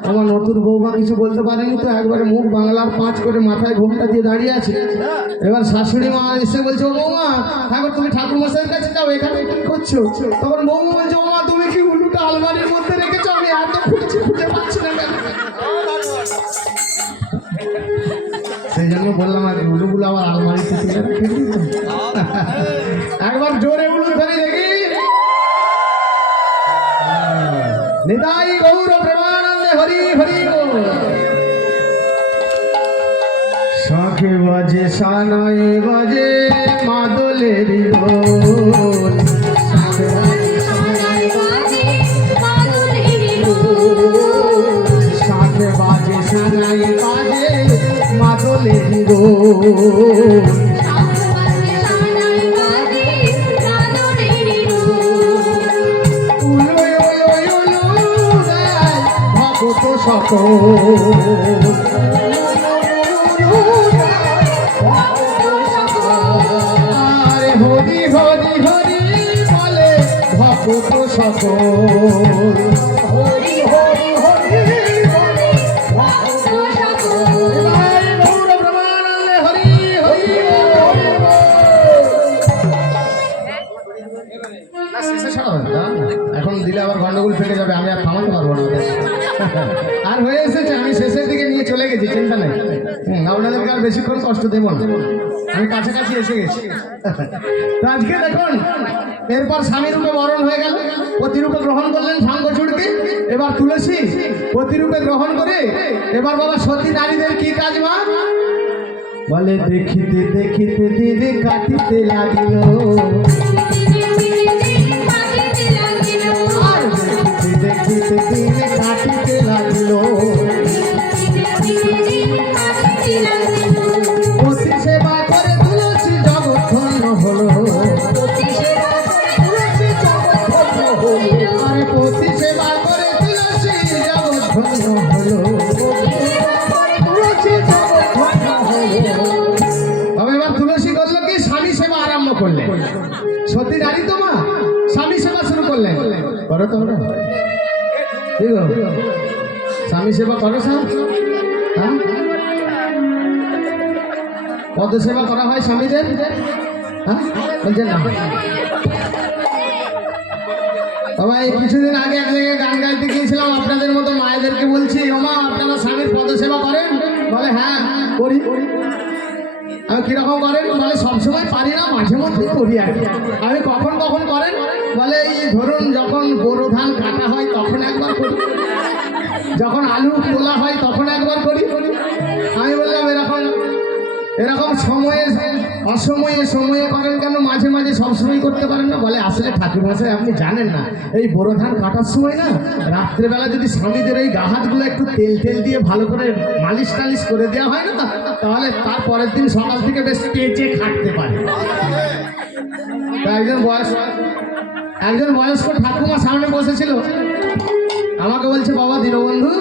আমার নতুন বৌমা কিছু বলতে পারেনি, তো একবারে মুখ বাংলার 5 করে মাথায় ঘোমটা দিয়ে দাঁড়িয়ে আছে। এবার শাশুড়ি মা এসে বলছে, ও বৌমা ঠাকুর তুমি ঠাকুরমশাইয়ের কাছে যাও, এখানে কি করছো? তখন বৌমা বলছে, ও মা তুমি কি উলুটা আলমারির মধ্যে রেখেছো? আমি এত খুঁজছি, খুঁজে পাচ্ছি না কেন? সেই জন্য বললাম আর উলুগুলো আবার আলমারিতে তুলে রেখে দিই। একবার জোরে উলু ধরে দেখি। নিতাই গৌর প্রেমানন্দে হরি হরি বল। শাঁখে বাজে সানাই বাজে মাদলের রোল, শাঁখে বাজে সানাই বাজে মাদলের রোল, শাঁখে বাজে সানাই বাজে মাদলের রোল, সকল আরে হরি হরি হরি বলে ভক্ত সকল, হরি হরি হরি বলে ভক্ত সকল। গৌর ব্রহ্মানন্দে হরি হরি না, শেষে ছাড়াবেন না, এখন দিলে আবার গন্ডগোল ফেটে যাবে, আমি আর থামাতে পারবো না। আর হয়ে এসেছে, আমি শেষের দিকে নিয়ে চলে গেছি, চিন্তা নেই, আপনাদেরকে আর বেশিক্ষণ কষ্ট দেবো না, আমি কাছাকাছি এসে গেছি। তো আজকে দেখুন, এরপর স্বামী রূপে বরণ হয়ে গেল, প্রতিরূপে গ্রহণ করলেন শঙ্খচূড়কে। এবার তুলসী প্রতিরূপে গ্রহণ করে এবার বাবা সতী নারীদের কি কাজ মা? বলে দেখিতে দেখিতে দিদি কাটিতে লাগিল, আর দিল, পতি সেবা করে তুলসী জগৎ ধন্য হলো, আরে পতি সেবা করে তুলসী জগৎ ধন্য হলো। তবে এবার তুলসী করলো কি, স্বামী সেবা আরম্ভ করলেন। সতী নারী তো মা, স্বামী সেবা শুরু করলেন। করো তোমরা, ঠিক আছে? স্বামী সেবা করো স্যার? হ্যাঁ, পদ সেবা করা হয় স্বামীদের? হ্যাঁ, বলছেন না? বাবা এই কিছুদিন আগে এক জায়গায় গান গাইতে গিয়েছিলাম, আপনাদের মতো মায়েদেরকে বলছি, ওমা আপনারা স্বামীর পদ সেবা করেন? বলে হ্যাঁ করি। আমি কিরকম করেন? বলে সবসময় পারি না, মাঝে মধ্যে করি আর কি। আমি কখন কখন করেন? বলে এই ধরুন যখন বোরো ধান কাটা হয় তখন একবার করি, যখন আলু তোলা হয় তখন একবার করি। আমি বললাম এরকম এরকম সময়ে অসময়ে সময়ে করেন কেন, মাঝে মাঝে সবসময় করতে পারেন না? বলে আসলে ঠাকুরমশাই আপনি জানেন না, এই বোরো ধান কাটার সময় না রাত্রেবেলা যদি স্বামীদের এই গা হাতগুলো একটু তেল তেল দিয়ে ভালো করে মালিশ টালিশ করে দেওয়া হয় না, তাহলে তার পরের দিন সকাল থেকে বেশ তেজে খাটতে পারে। তো একজন বয়স্ক ঠাকুমা সামনে বসেছিল, আমাকে বলছে বাবা দীনবন্ধু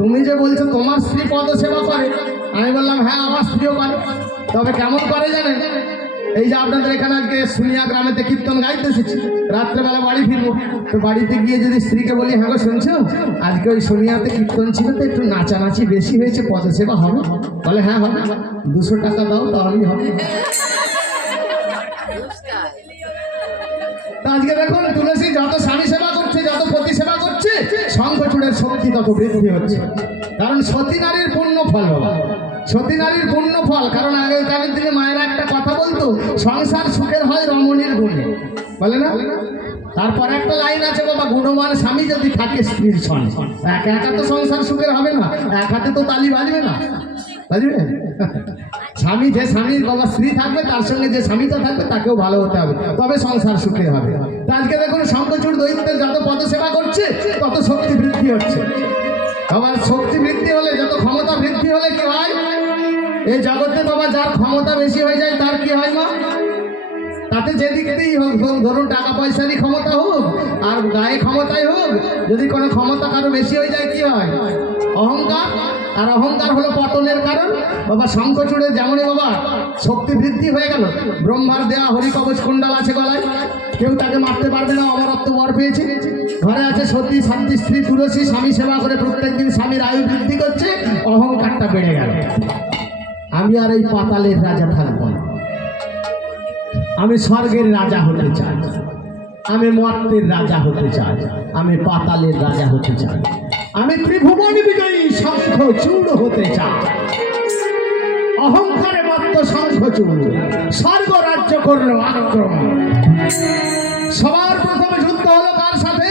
তুমি যে বলছো তোমার স্ত্রী পদ সেবা করে, আমি বললাম হ্যাঁ আমার স্ত্রীও করে। তবে কেমন করে জানেন? এই যে আপনাদের এখানে আজকে সুনিয়া গ্রামেতে কীর্তন গাইতে এসেছি, রাত্রেবেলা বাড়ি ফিরবো, তো বাড়িতে গিয়ে যদি স্ত্রীকে বলি হ্যাঁ গো শুনছো আজকে ওই সুনিয়াতে কীর্তন ছিল তো একটু নাচানাচি বেশি হয়েছে, পদ সেবা হবে? বলে হ্যাঁ হবে, 200 টাকা দাও তাহলেই হবে। আজকে দেখুন তুলসী যত স্বামী সেবা করছে, যত পতি সেবা করছে, শঙ্খচূড়ের শক্তি তত বৃদ্ধি হচ্ছে। কারণ সতী নারীর পুণ্য ফল বাবা, সতী নারীর পুণ্য ফল। কারণ আগেকালের দিনে মায়েরা একটা কথা বলতো, সংসার সুখের হয় রমণীর গুণে, বলে না? তারপরে একটা লাইন আছে বাবা, গুণবান স্বামী যদি থাকে স্ত্রীর সনে। একা একা তো সংসার সুখের হবে না, এক হাতে তো তালি বাজবে না, বাজবে? স্বামী যে স্বামীর বাবা স্ত্রী থাকবে তার সঙ্গে যে স্বামীটা থাকবে তাকেও ভালো হতে হবে, তবে সংসার সুখে হবে। আজকে দেখুন শঙ্খচূড় দৈত্যের যত পদ সেবা করছে তত শক্তি বৃদ্ধি হচ্ছে। আবার শক্তি বৃদ্ধি হলে, যত ক্ষমতা বৃদ্ধি হলে কি হয়? এই জগতে বাবা যার ক্ষমতা বেশি হয়ে যায় তার কি হয় মা? তাতে যেদিক দিয়েই হোক, ধরুন টাকা পয়সারই ক্ষমতা হোক আর গায়ে ক্ষমতাই হোক, যদি কোনো ক্ষমতা কারো বেশি হয়ে যায় কি হয়? অহংকার। আর অহংকার হলো পতনের কারণ। বাবা শঙ্খচূড়ের যেমনই বাবা শক্তি বৃদ্ধি হয়ে গেল, ব্রহ্মার দেয়া হরিকবচ কুণ্ডল আছে গলায়, কেউ তাকে মারতে পারবে না, অমরত্ব বর পেয়েছে। ঘরে আছে সতী শান্তি স্ত্রী তুলসী, স্বামী সেবা করে প্রত্যেকদিন স্বামীর আয়ু বৃদ্ধি করছে, অহংকারটা বেড়ে গেল। আমি আর এই পাতালের রাজা থাকবো না, আমি স্বর্গের রাজা হতে চাই, আমি মর্তের রাজা হতে চাই, আমি পাতালের রাজা হতে চাই, আমি ত্রিভুবন বিজয়ী শঙ্খচূড় হতে চাই। অহংকারে মত্ত শঙ্খচূড় স্বর্গ রাজ্য করলো আক্রমণ। সবার প্রথমে যুদ্ধ হলো কার সাথে?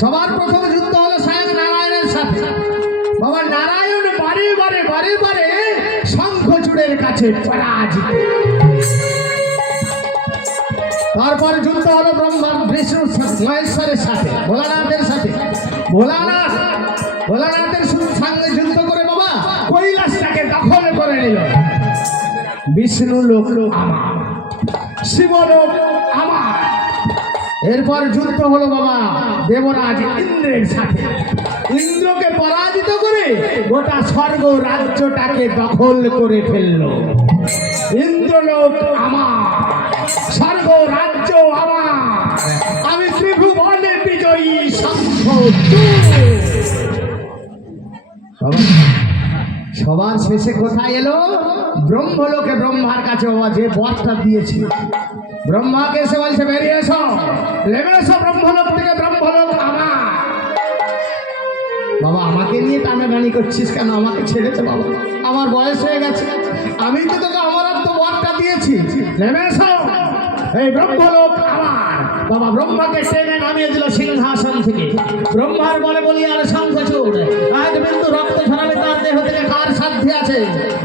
সবার প্রথমে যুদ্ধ হলো স্বয়ং নারায়ণের সাথে। বাবা নারায়ণ বারে বারে বারে বারে শঙ্খচূড়ের কাছে পরাজিত। তারপরে যুদ্ধ হলো ব্রহ্মা বিষ্ণু মহেশ্বরের সাথে, ভোলানাথের সাথে। ভোলানাথের সঙ্গে যুদ্ধ করে বাবা কৈলাসটাকে দখল করে নিল। বিষ্ণু লোক আমার, শিবলোক আমার। এরপর যুদ্ধ হলো বাবা দেবরাজ ইন্দ্রের সাথে। ইন্দ্রকে পরাজিত করে গোটা স্বর্গ রাজ্যটাকে দখল করে ফেললো। ইন্দ্রলোক আমার, স্বর্গ রাজ্য আমার, আমি ত্রিভুবনে বিজয়ী শঙ্খচূড়। সবার শেষে কোথায় এলো? ব্রহ্মলোকে ব্রহ্মার কাছে বাবা যে বরটা দিয়েছিল, ব্রহ্মাকে এসে বলছে বেরিয়ে এসো, নেমে এসো ব্রহ্মলোক থেকে, ব্রহ্মলোক আমার। বাবা আমাকে নিয়ে টানাটানি করছিস কেন? আমাকে ছেড়েছে বাবা, আমার বয়স হয়ে গেছে, আমি তো তোকে অমরত্ব বরটা দিয়েছি, নেমে এসো, এই ব্রহ্মলোক আমার। বাবা ব্রহ্মাকে টেনে নামিয়ে দিল সিংহাসন থেকে। ব্রহ্মার বলে বলি আর শঙ্খচূড় এক বিন্দু রক্ত ঝরাবে তার দেহ থেকে কার সাধ্য আছে?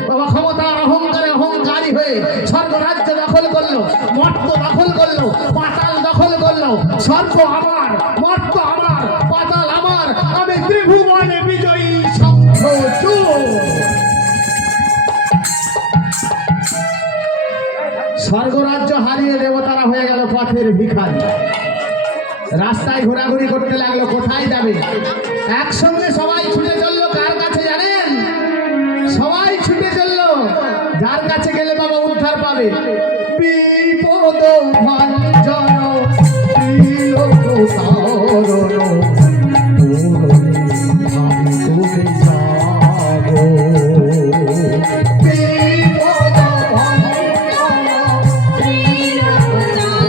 বাবা ক্ষমতার অহংকারে অহংকারী হয়ে স্বর্গ রাজ্য দখল করলো, মর্ত দখল করলো, পাতাল দখল করলো। স্বর্গ আমার, মর্ত আমার, পাতাল আমার, আমি ভিখারি। রাস্তায় ঘোরাঘুরি করতে লাগলো, কোথায় যাবে? একসঙ্গে সবাই ছুটে চললো কার কাছে জানেন? সবাই ছুটে চললো যার কাছে গেলে বাবা উদ্ধার পাবে। বিপদ ভঞ্জন ত্রিলোক তারণ, তুমি জাগো। বিপদ ভঞ্জন ত্রিলোক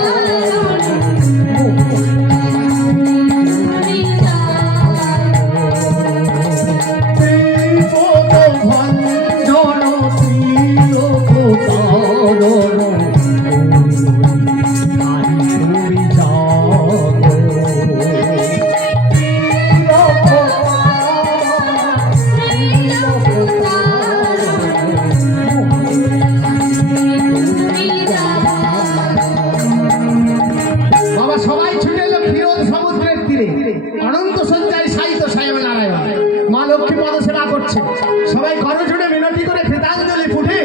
বাবা সবাই ছুটে এলো ক্ষীর সমুদ্রের তীরে। অনন্ত সজ্জায় সাহিত্য সাহেব নারায়ণ মা লক্ষ্মী পদ সেবা করছে। সবাই করজোড়ে মিনতি করে কৃতাঞ্জলি ফুটে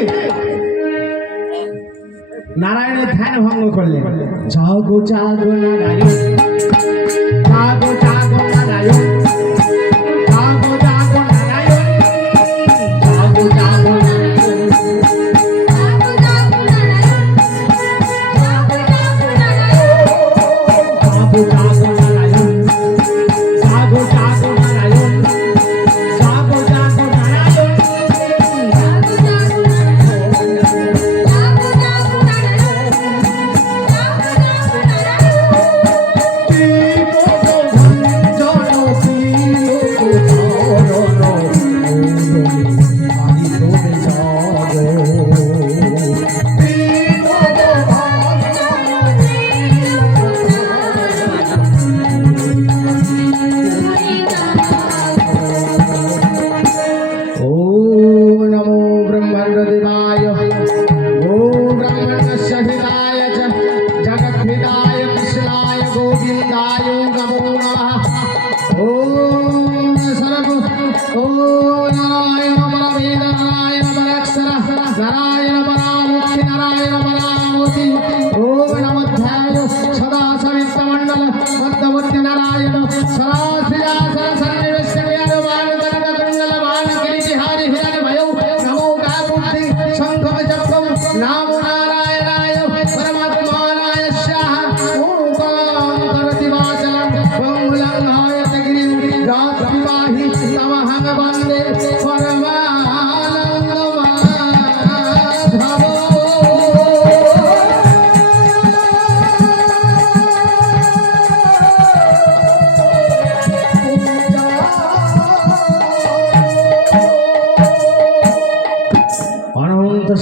নারায়ণের ধ্যান ভঙ্গ করলেন। জাগো জাগো নারায়ণ, জাগো জাগো নারায়ণ, জাগো জাগো নারায়ণ, জাগো জাগো নারায়ণ, জাগো জাগো নারায়ণ, জাগো জাগো নারায়ণ, জাগো জাগো নারায়ণ।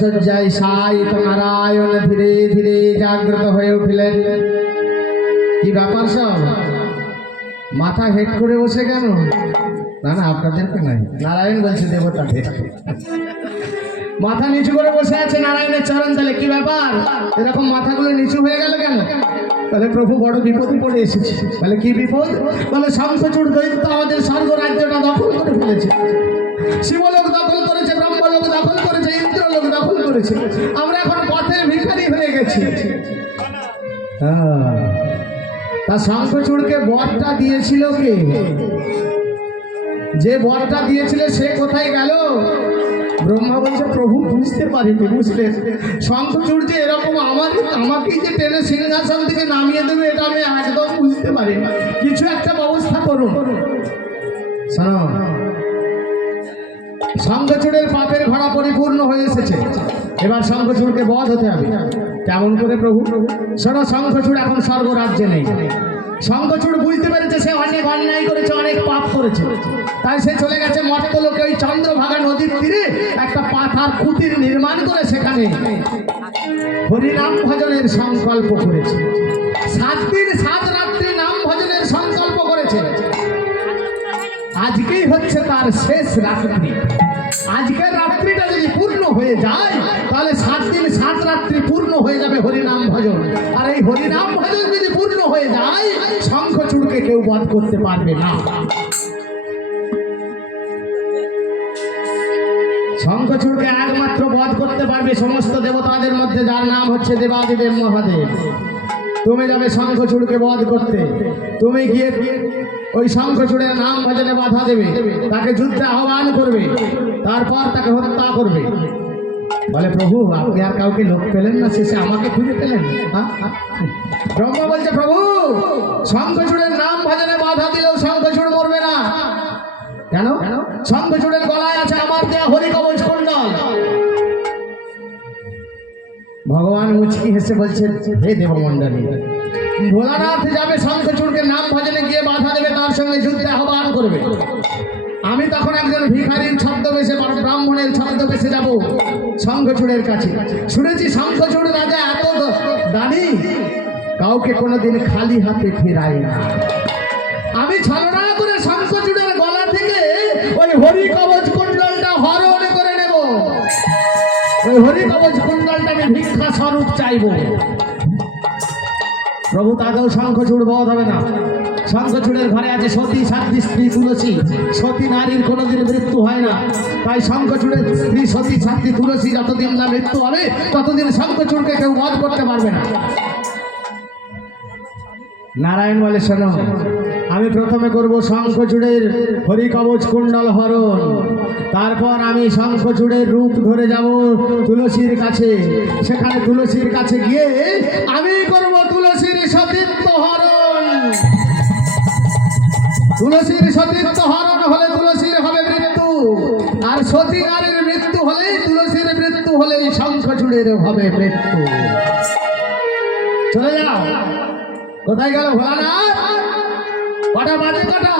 সজ্জায় সাহিত নারায়ণ ধীরে ধীরে জাগ্রত হয়ে উঠলেন। কি ব্যাপার সব? মাথা হেট করে বসে কেন? না না, আপনাদেরকে নাই, নারায়ণ বলছে দেবতাদের। মাথা নিচু করে বসে আছে নারায়ণের চরণ তলে। কি ব্যাপার এরকম মাথাগুলো নিচু হয়ে গেল কেন? তাহলে প্রভু বড় বিপদে পড়ে এসেছে। তাহলে কি বিপদ? বলে শঙ্খচূড় দৈত্য আমাদের স্বর্গ রাজ্যটা দখল করে ফেলেছে। শিবলোক দখল করেছে, ব্রহ্মলোক দখল করেছে, ইন্দ্রলোক দখল করেছে। আমরা এখন পথে ভিখারি হয়ে গেছি। তা শঙ্খচূড়কে বরটা দিয়েছিল কে? যে বরটা দিয়েছিল সে কোথায় গেল? ব্রহ্মা বলছে প্রভু বুঝতে পারিনি। বুঝলেন? শঙ্খচূড় যে এরকম আমাকেই যে টেনে সিংহাসন থেকে নামিয়ে দেবে এটা আমি একদম বুঝতে পারি না। কিছু একটা ব্যবস্থা করুন। শোনো, শঙ্খচূড়ের পাপের ঘোড়া পরিপূর্ণ হয়ে এসেছে। এবার শঙ্খচূড়কে বধ হতে হবে। কেমন করে প্রভু? শোনো, শঙ্খচূড় এখন স্বর্গ রাজ্যে নেই। শঙ্খচূড় বুঝতে পেরেছে সে অনেক অন্যায় করেছে, অনেক পাপ করেছে। তাই সে চলে গেছে মর্তলোকে। ওই চন্দ্রভাগা নদীর তীরে একটা পাথার কুটির নির্মাণ করে সেখানে হরিনাম ভজনের সংকল্প করেছে। 7 দিন 7 রাত্রি নাম ভজনের সংকল্প করেছে। আজকেই হচ্ছে তার শেষ রাত্রি। আজকের রাত্রিটা যদি পূর্ণ হয়ে যায় তাহলে 7 দিন 7 রাত্রি পূর্ণ হয়ে যাবে হরিনাম ভজন। আর এই হরিনাম ভজন যদি পূর্ণ হয়ে যায় শঙ্খচূড়কে কেউ বধ করতে পারবে না। শঙ্খচূড়কে একমাত্র বধ করতে পারবে সমস্ত দেবতাদের মধ্যে যার নাম হচ্ছে দেবাদিদেব মহাদেব। তুমি যাবে শঙ্খচূড়কে বধ করতে। তুমি গিয়ে ওই শঙ্খচূড়ের নাম ভজনে বাধা দেবে, তাকে যুদ্ধে আহ্বান করবে, তারপর তাকে হত্যা করবে। বলে প্রভু আপনি আর কাউকে লোক পেলেন না, শেষে আমাকে খুঁজে পেলেন? ব্রহ্মা বলছে প্রভু শঙ্খচূড়ের নাম ভজনে বাধা দিলেও শঙ্খচূড় মরবে না। কেন? শঙ্খচূড়ের গলায় আছে আমার দেয়া হরিকবচ কুণ্ডল। ভগবান মুচকি হেসে বলছেন হে দেবমণ্ডলী, ভোলানাথ যাবে শঙ্খচূড়কে নাম ভজনে গিয়ে বাধা দেবে, তার সঙ্গে যুদ্ধে আহ্বান করবে। আমি তখন একজন ভিখারির ছদ্মবেশে ব্রাহ্মণের ছদ্মবেশে যাব শঙ্খচূড়ের কাছে। শুনেছি শঙ্খচূড় রাজা এত দানি, কাউকে কোনোদিন খালি হাতে ফেরায় না। আমি ছলনা করে শঙ্খচূড়ের গলা থেকে ওই হরিকবচ কুণ্ডলটা হরণ করে নেব। ওই হরিকবচ কুণ্ডলটা আমি ভিক্ষা স্বরূপ চাইব। প্রভু তাকেও শঙ্খচূড় বধ হবে না। শঙ্খচূড়ের ঘরে আছে সতী সাধ্বী স্ত্রী তুলসী। সতী নারীর কোনোদিন মৃত্যু হয় না, তাই শঙ্খচূড়ের স্ত্রী সতী সাধ্বী তুলসী যতদিন না মৃত্যু হবে ততদিন শঙ্খচূড়কে কেউ বধ করতে পারবে না। নারায়ণ বলে শোনো, আমি প্রথমে করব শঙ্খচূড়ের হরিকবচ কুণ্ডল হরণ, তারপর আমি শঙ্খচূড়ের রূপ ধরে যাব তুলসীর কাছে। সেখানে তুলসীর কাছে গিয়ে আমি করব তুলসীর সতীত্ব হরণ। তুলসীর সতীত্ব হরণ হলে তুলসীর হবে মৃত্যু, আর সতী নারীর মৃত্যু হলে তুলসীর মৃত্যু হলে শঙ্খচূড়ের হবে মৃত্যু। চলে যাও। কোথায় গেল ভোলানাথ? কটা বাজে? কটা?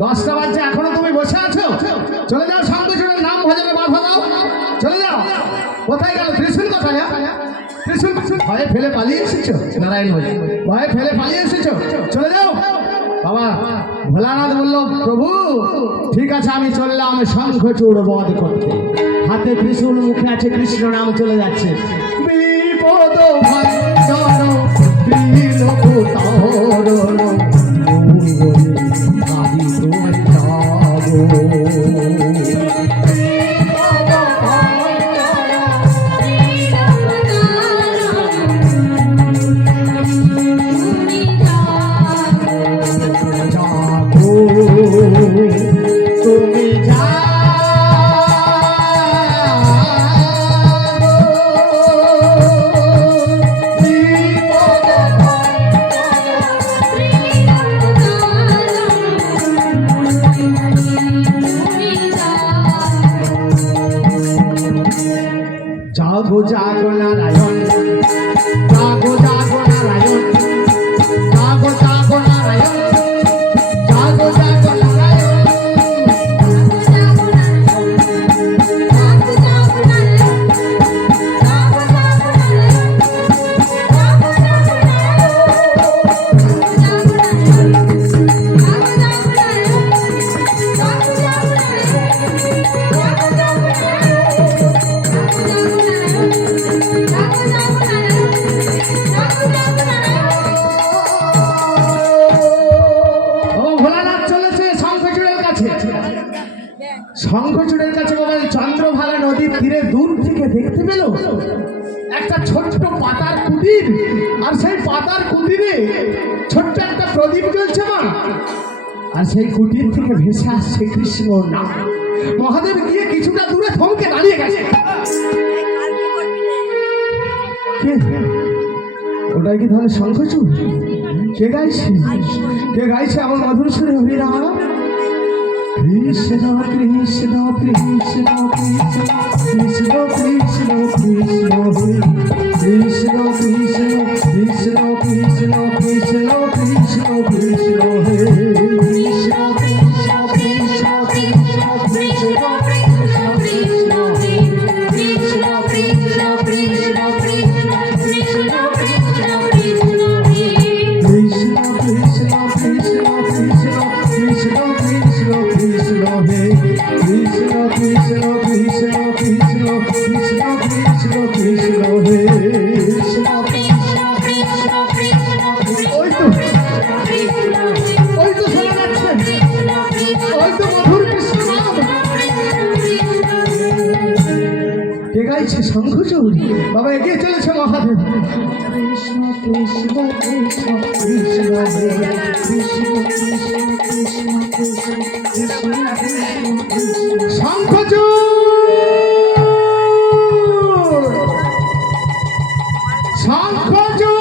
10টা বাজছে, এখনো তুমি বসে আছো? চলে যাও, শঙ্খচূড়ের নাম ভজনে বাধা দাও। চলে যাও। কোথায় গেল? ত্রিশূল কোথায়? ত্রিশূল ভয়ে ফেলে পালিয়ে এসেছো? নারায়ণ বলে ভয়ে ফেলে পালিয়ে এসেছো? চলে যাও। বাবা ভোলানাথ বলল প্রভু ঠিক আছে আমি চললাম শঙ্খচূড় বধ করতে। হাতে ত্রিশূল, মুখে আছে কৃষ্ণ নাম। চলে যাচ্ছে। বিপদ ভঞ্জন তুমি যা জাগো জাগো নারায়ণ, জাগো জাগো নারায়ণ, জাগো জাগো নারায়ণ, জাগো জাগো নারায়ণ, শঙ্খচূড়ের কাছে। বাবা চন্দ্রভাগা নদীর তীরে দূর থেকে দেখতে পেল একটা ছোট্ট পাতার কুটির, আর সেই পাতার কুটিরে ছোট্ট একটা প্রদীপ জ্বলছে মা। আর সেই কুটির থেকে ভেসে আসছে কৃষ্ণ নাম। মহাদেব গিয়ে কিছুটা দূরে থমকে দাঁড়িয়ে গেছে। ওটাই কি তাহলে শঙ্খচূড়? কে গাইছে? কে গাইছে আমার মধুর সুরে হরিরাম? কৃষ্ণ কৃষ্ণ কৃষ্ণ কৃষ্ণ কৃষ্ণ কৃষ্ণ কৃষ্ণ কৃষ্ণ কৃষ্ণ কৃষ্ণ কৃষ্ণ কৃষ্ণ কৃষ্ণ কৃষ্ণ হে কৃষ্ণ কৃষ্ণ কৃষ্ণ কৃষ্ণ কৃষ্ণ কৃষ্ণ হে কৃষ্ণ কৃষ্ণ কৃষ্ণ কৃষ্ণ কৃষ্ণ কৃষ্ণ কৃষ্ণ হে কৃষ্ণ কৃষ্ণ কৃষ্ণ কৃষ্ণ কৃষ্ণ কৃষ্ণ কৃষ্ণ হে কৃষ্ণ কৃষ্ণ কৃষ্ণ কৃষ্ণ কৃষ্ণ কৃষ্ণ কৃষ্ণ হে কৃষ্ণ কৃষ্ণ কৃষ্ণ কৃষ্ণ শঙ্খচূড়। বাবা এগিয়ে চলেছে মহাদেব। কৃষ্ণ কৃষ্ণ কৃষ্ণ কৃষ্ণ কৃষ্ণ কৃষ্ণ কৃষ্ণ কৃষ্ণ শঙ্খচূড় শঙ্খচূড়।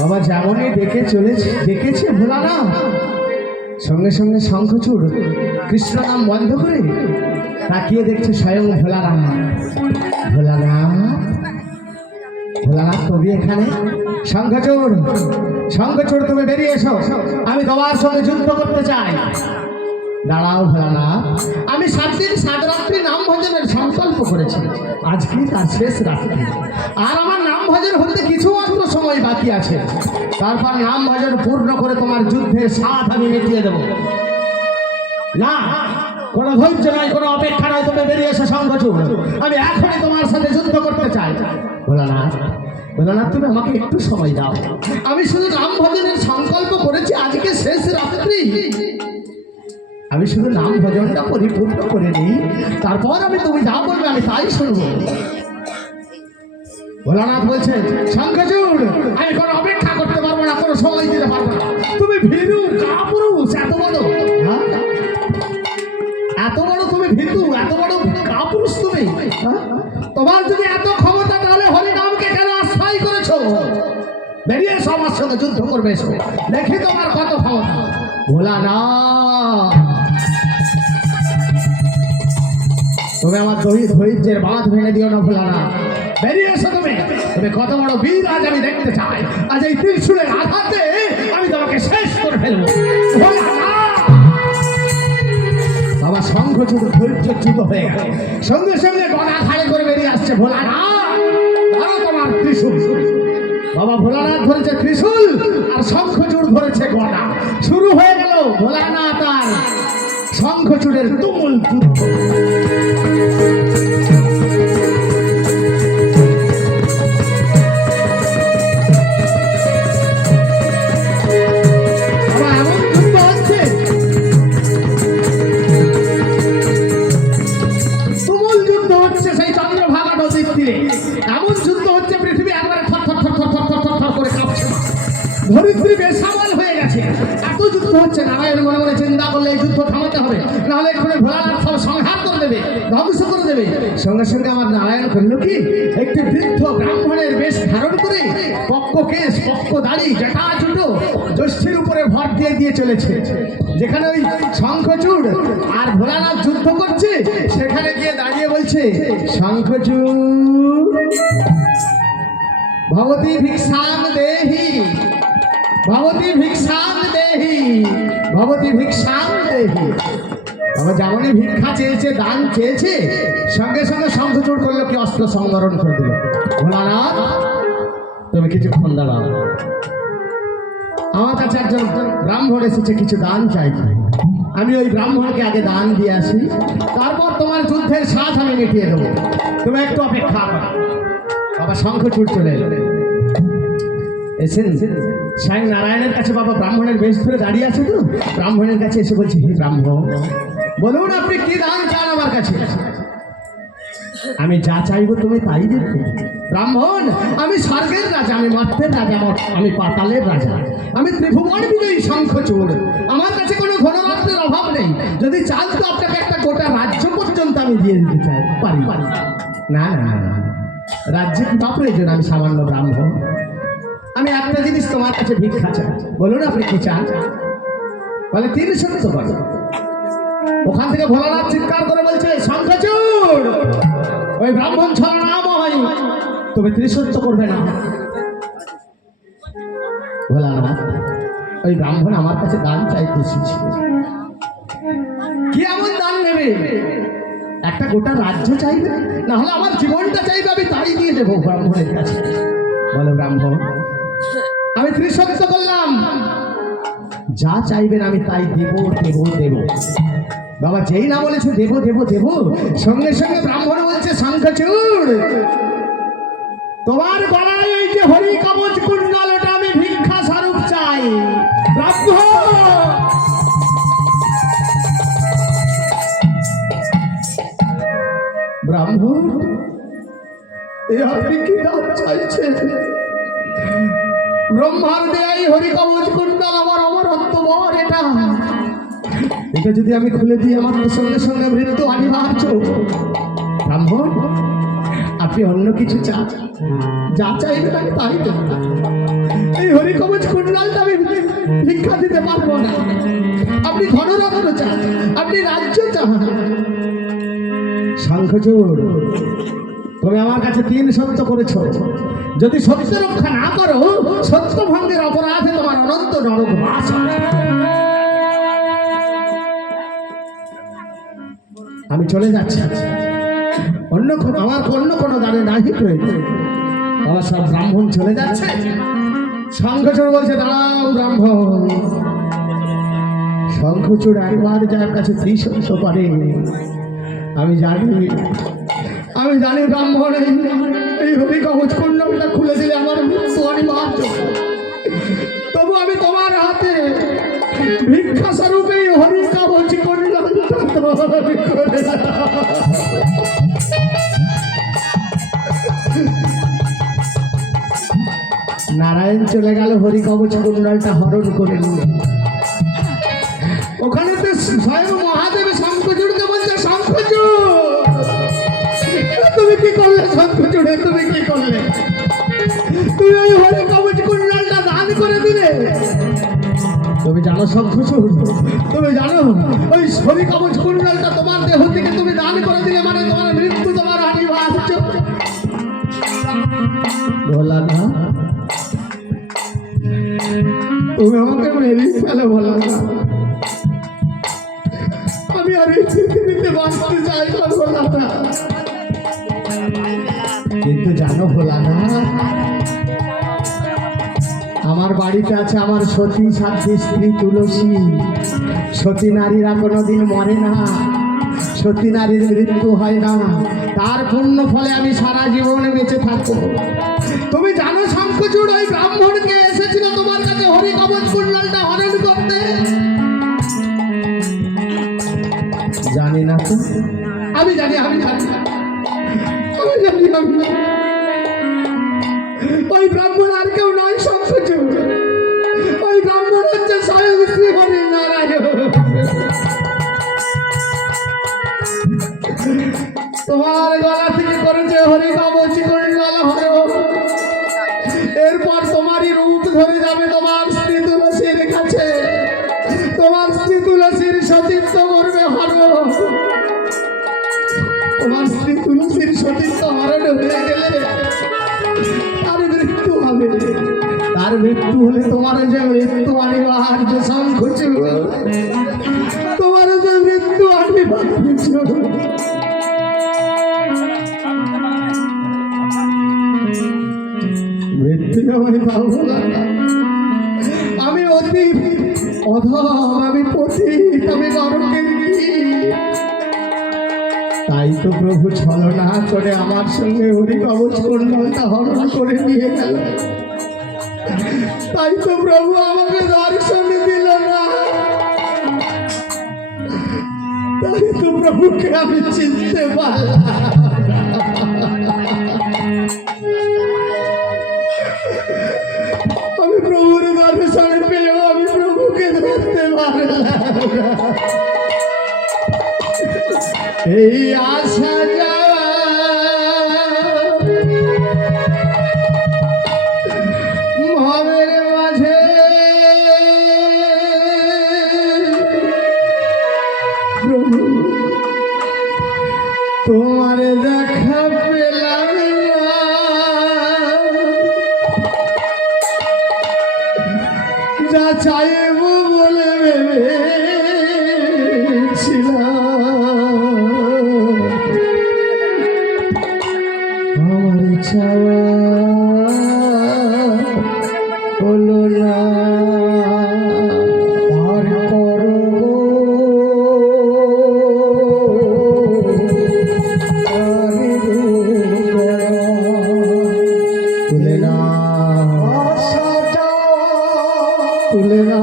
বাবা যেমনই ডেকেছে ভোলানাথ, সঙ্গে সঙ্গে শঙ্খচূড় কৃষ্ণ নাম বন্ধ করে তাকিয়ে দেখছে স্বয়ং ভোলানাথ। ভোলানাথ ভোলানাথ তুমি এখানে? শঙ্খচূড় শঙ্খচূড় তুমি বেরিয়ে এসো, আমি তোমার সঙ্গে যুদ্ধ করতে চাই। দাঁড়াও ভোলানাথ, আমি 7 দিন 7 রাত্রি নাম ভজনের সংকল্প করেছি, আজকে তার শেষ রাত্রি। আর আমার নাম ভজন হতে কিছু মাত্র সময় বাকি আছে, তারপর নাম ভজন পূর্ণ করে তোমার যুদ্ধের স্বাদ আমি মিটিয়ে দেবো। না, কোনো ধৈর্য নয়, কোনো অপেক্ষা নয়, তুমি বেরিয়ে এসো শঙ্খচূড়, আমি এখনই তোমার সাথে যুদ্ধ করতে চাই। ভোলানাথ ভোলানাথ তুমি আমাকে একটু সময় দাও, আমি শুধু নাম ভজনের সংকল্প করেছি, আজকে শেষ রাত্রি, আমি শুধু নাম ভজনটা পরিপূর্ণ করে নিই, তারপর আমি তুমি যা বলবে আমি তাই শুনবো। ভোলানাথ বলছে শঙ্খচূড় আমি কোনো অপেক্ষা করতে পারবো না, কোনো সময় দিতে পারবো না, তুমি ভীরু কাপুরুষ, এত বড়, হ্যাঁ এত বড় তুমি ভীরু, এত বড় কাপুরুষ তুমি, হ্যাঁ? তোমার যদি এত ক্ষমতা তাহলে হরিনামকে কেন আশ্রয় করেছো? বেরিয়ে এসো, আমার সঙ্গে যুদ্ধ করবে, এসো দেখি তোমার কত ক্ষমতা। ভোলানাথ তুমি আমার ধৈর্যের বাঁধ ভেঙে দিও না ভোলানাথ, বেরিয়ে এসো তুমি, তুমি কত বড় বীর আজ আমি দেখতে চাই, আজ এই ত্রিশূলের আঘাতে আমি তোমাকে শেষ করে ফেলবো। বাবা শঙ্খচূড় ধৈর্যচ্যুত হয়ে গেল, সঙ্গে সঙ্গে গলা ঘাড়ে করে বেরিয়ে আসছে। ভোলানাথ ধরো তোমার ত্রিশূল। বাবা ভোলানাথ ধরেছে ত্রিশূল আর শঙ্খচূড় ধরেছে গলা, শুরু হয়ে গেল ভোলানাথ আর শঙ্খচূড়ের তুমুল যুদ্ধ। ধরিত্রী বেসামাল হয়ে গেছে, এত যুদ্ধ হচ্ছে। নারায়ণ মনে মনে চিন্তা করলে এই যুদ্ধ থামাতে হবে, নাহলে এখানে ভোলানাথ সব সংহার করে দেবে, ধ্বংস করে দেবে। সঙ্গে সঙ্গে আমার নারায়ণ করলো কি, একটি বৃদ্ধ ব্রাহ্মণের বেশ ধারণ করে পক্ষ কেশ পক্ষ দাড়ি জটা ছোটো জ্যৈষ্ঠের উপরে ভর দিয়ে চলেছে। যেখানে ওই শঙ্খচূড় আর ভোলানাথ যুদ্ধ করছে সেখানে গিয়ে দাঁড়িয়ে বলছে শঙ্খচূড় ভবতী ভিক্ষাং দেহি, ভবতী ভিক্ষাং দেহি, ভবতী ভিক্ষাং দেহি। বাবা যেমনই ভিক্ষা চেয়েছে, দান চেয়েছে, সঙ্গে সঙ্গে শঙ্খচূড় করলো কি, অস্ত্র সংবরণ করে দিল। ভোলানাথ তুমি কিছুক্ষণ দাঁড়াও, আমার কাছে একজন ব্রাহ্মণ এসেছে কিছু দান চাইছে, আমি ওই ব্রাহ্মণকে আগে দান দিয়ে আসি, তারপর তোমার যুদ্ধের স্বাদ আমি মিটিয়ে দেবো, তুমি একটু অপেক্ষা করো। বাবা শঙ্খচূড় চলে এলো, এসে স্বয়ং নারায়ণের কাছে বাবা ব্রাহ্মণের বেশ ধরে দাঁড়িয়ে আছে তো, ব্রাহ্মণের কাছে এসে বলছে হে ব্রাহ্মণ বলুন আপনি কি দান চান আমার কাছে? আমি যা চাইবো তুমি তাই দেবে। ব্রাহ্মণ আমি স্বর্গের রাজা, আমি মর্তের রাজা, আমি পাতালের রাজা, আমি ত্রিভুবন বিজয়ী শঙ্খচূড়, আমার কাছে কোনো ধনরত্নের অভাব নেই, যদি চান তো আপনাকে একটা গোটা রাজ্য পর্যন্ত আমি দিয়ে দিতে চাই পারি। না না না, রাজ্যে কি বা প্রয়োজন, আমি সামান্য ব্রাহ্মণ, আমি একটা জিনিস তোমার কাছে ভিক্ষা চাই, বলুন আপনি কি চান? বলে 300 বলো। ওখান থেকে ভোলানাথ চিৎকার করে বলছে শঙ্খচূড় ওই ব্রাহ্মণ ছড়া নাম হয়, তুমি 300 করবে না। ভোলানাথ ওই ব্রাহ্মণ আমার কাছে দান চাইতে এসেছে, কি এমন দান নেবে? একটা গোটা রাজ্য চাইবে, না হলে আমার জীবনটা চাইবে, আমি তাই দিয়ে দেবো ব্রাহ্মণের কাছে। বলো ব্রাহ্মণ আমি 300 করলাম, যা চাইবেন আমি তাই দেব দেব দেব। বাবা যেই না বলেছে দেব দেব দেব, সঙ্গে সঙ্গে ব্রাহ্মণ বলছে শঙ্খচূড় তোমার গলায় এই যে হরি কবচ কুণ্ডল ওটা আমি ভিক্ষা স্বরূপ চাই। ব্রাহ্মণ ব্রাহ্মণ, এ আপনি কি দান চাইছেন? ব্রহ্মার দেয় হরি কবচ কুণ্ডল আমার অমরত্ব বর, এটা যদি আমি খুলে দিই আমার তো সঙ্গে সঙ্গে মৃত্যু অনিবার্য। ব্রাহ্মণ, আপনি অন্য কিছু চান, যা চাইবেন আমি তাই দেব। এই হরি কবচ কুণ্ডলটা আমি ভিক্ষা দিতে পারবো না। আপনি ধনরত্ন চান, আপনি রাজ্য চান। শঙ্খচূড়, তুমি আমার কাছে 3 সত্য করেছ, যদি সত্য রক্ষা না করো সত্য ভঙ্গের অপরাধে তোমার অনন্ত নরক বাস হবে। আমি চলে যাচ্ছি, আমার অন্য কোনো দানে নাহি প্রয়োজন। আমার সব ব্রাহ্মণ চলে যাচ্ছে। শঙ্খচূড় বলছে, দাঁড়াও ব্রাহ্মণ। শঙ্খচূড় একবার যার কাছে 3 সত্য করে, আমি জানি ব্রাহ্মণ এই হরি কবচ কুণ্ডলটা খুলে দিলে আমার মৃত্যু অনিবার্য। তবু আমি তোমার হাতে ভিক্ষা স্বরূপে হরি কবচ কুণ্ডলটা করে নারায়ণ চলে গেল, হরি কবচ কুণ্ডলটা হরণ করে নিয়ে। ওখানে তো স্বয়ং মহাদেব শঙ্খচূড়কে বলছে, শঙ্খচূড় তুমি কি করলে? শঙ্খচূড়ে তুমি কি করলে? তুমি ওই হরি কবচ কুণ্ডলটা দান করে দিলে। তুমি জানো শঙ্খচূড়, তুমি জানো ওই হরি কবচ কুণ্ডলটা তোমার দেহ থেকে তুমি দান করে দিলে মানে তোমার মৃত্যু তোমার অনিবার্য। বলা না, তুমি আমাকে মেরে ফেলে, বলা না। আমি আর এই পৃথিবীতে বাঁচতে চাই না, বলা না। কিন্তু জানো ভোলা না, আমার বাড়িতে আছে আমার সতী সাধ্যী স্ত্রী তুলসী। সতী নারীরা কোনোদিন মরে না, সতী নারীর মৃত্যু হয় না, তার পুণ্য ফলে আমি সারা জীবন বেঁচে থাকবো। তুমি জানো শঙ্খচূড় ওই ব্রাহ্মণকে এসেছিল তোমার কাছে হরি কবচ কুণ্ডলটা হরণ করতে? জানি না তো? আমি জানি ওই ব্রাহ্মণ আর কেউ নয় শঙ্খচূড়। ওই ব্রাহ্মণ হচ্ছে স্বয়ং শ্রী হরি নারায়ণ। তোমার গলা থেকে করেছে হরি কবচ কুণ্ডল হরণ। এরপর তোমারই রূপ ধরে যাবে তোমার স্ত্রী তুলসীর কাছে, তোমার স্ত্রী তুলসীর সতীত্ব করবে হরণ। তোমার স্ত্রী তুলসীর সতীত্ব হরণ হয়ে গেলে তার মৃত্যু হবে। তার মৃত্যু হলে তোমার যে মৃত্যু অনিবার্য শঙ্খচূড়, তোমার যে মৃত্যু অনিবার্য। মৃত্যু আমি পাবো না। আমি অতি অধম, আমি পতিত, আমি নরকের কীট। তাই তো প্রভু ছলনা করে আমার সঙ্গে হরি কবচ কুণ্ডলটা হরণ করে নিয়ে গেল। তাই তো প্রভু আমাকে দর্শন দিল না। তাই তো প্রভুকে আমি চিনতে পারলাম। আমি প্রভুর দর্শন পেয়েও আমি প্রভুকে ধরতে পারলাম। এই আশা যাওয়া মহাবের মাঝে প্রভু তোমার দেখা পেলাম না। যা চাইব বলে ভেবেছিলাম, আমার চাওয়া হলো না। আর করো তুলে না, তুলে না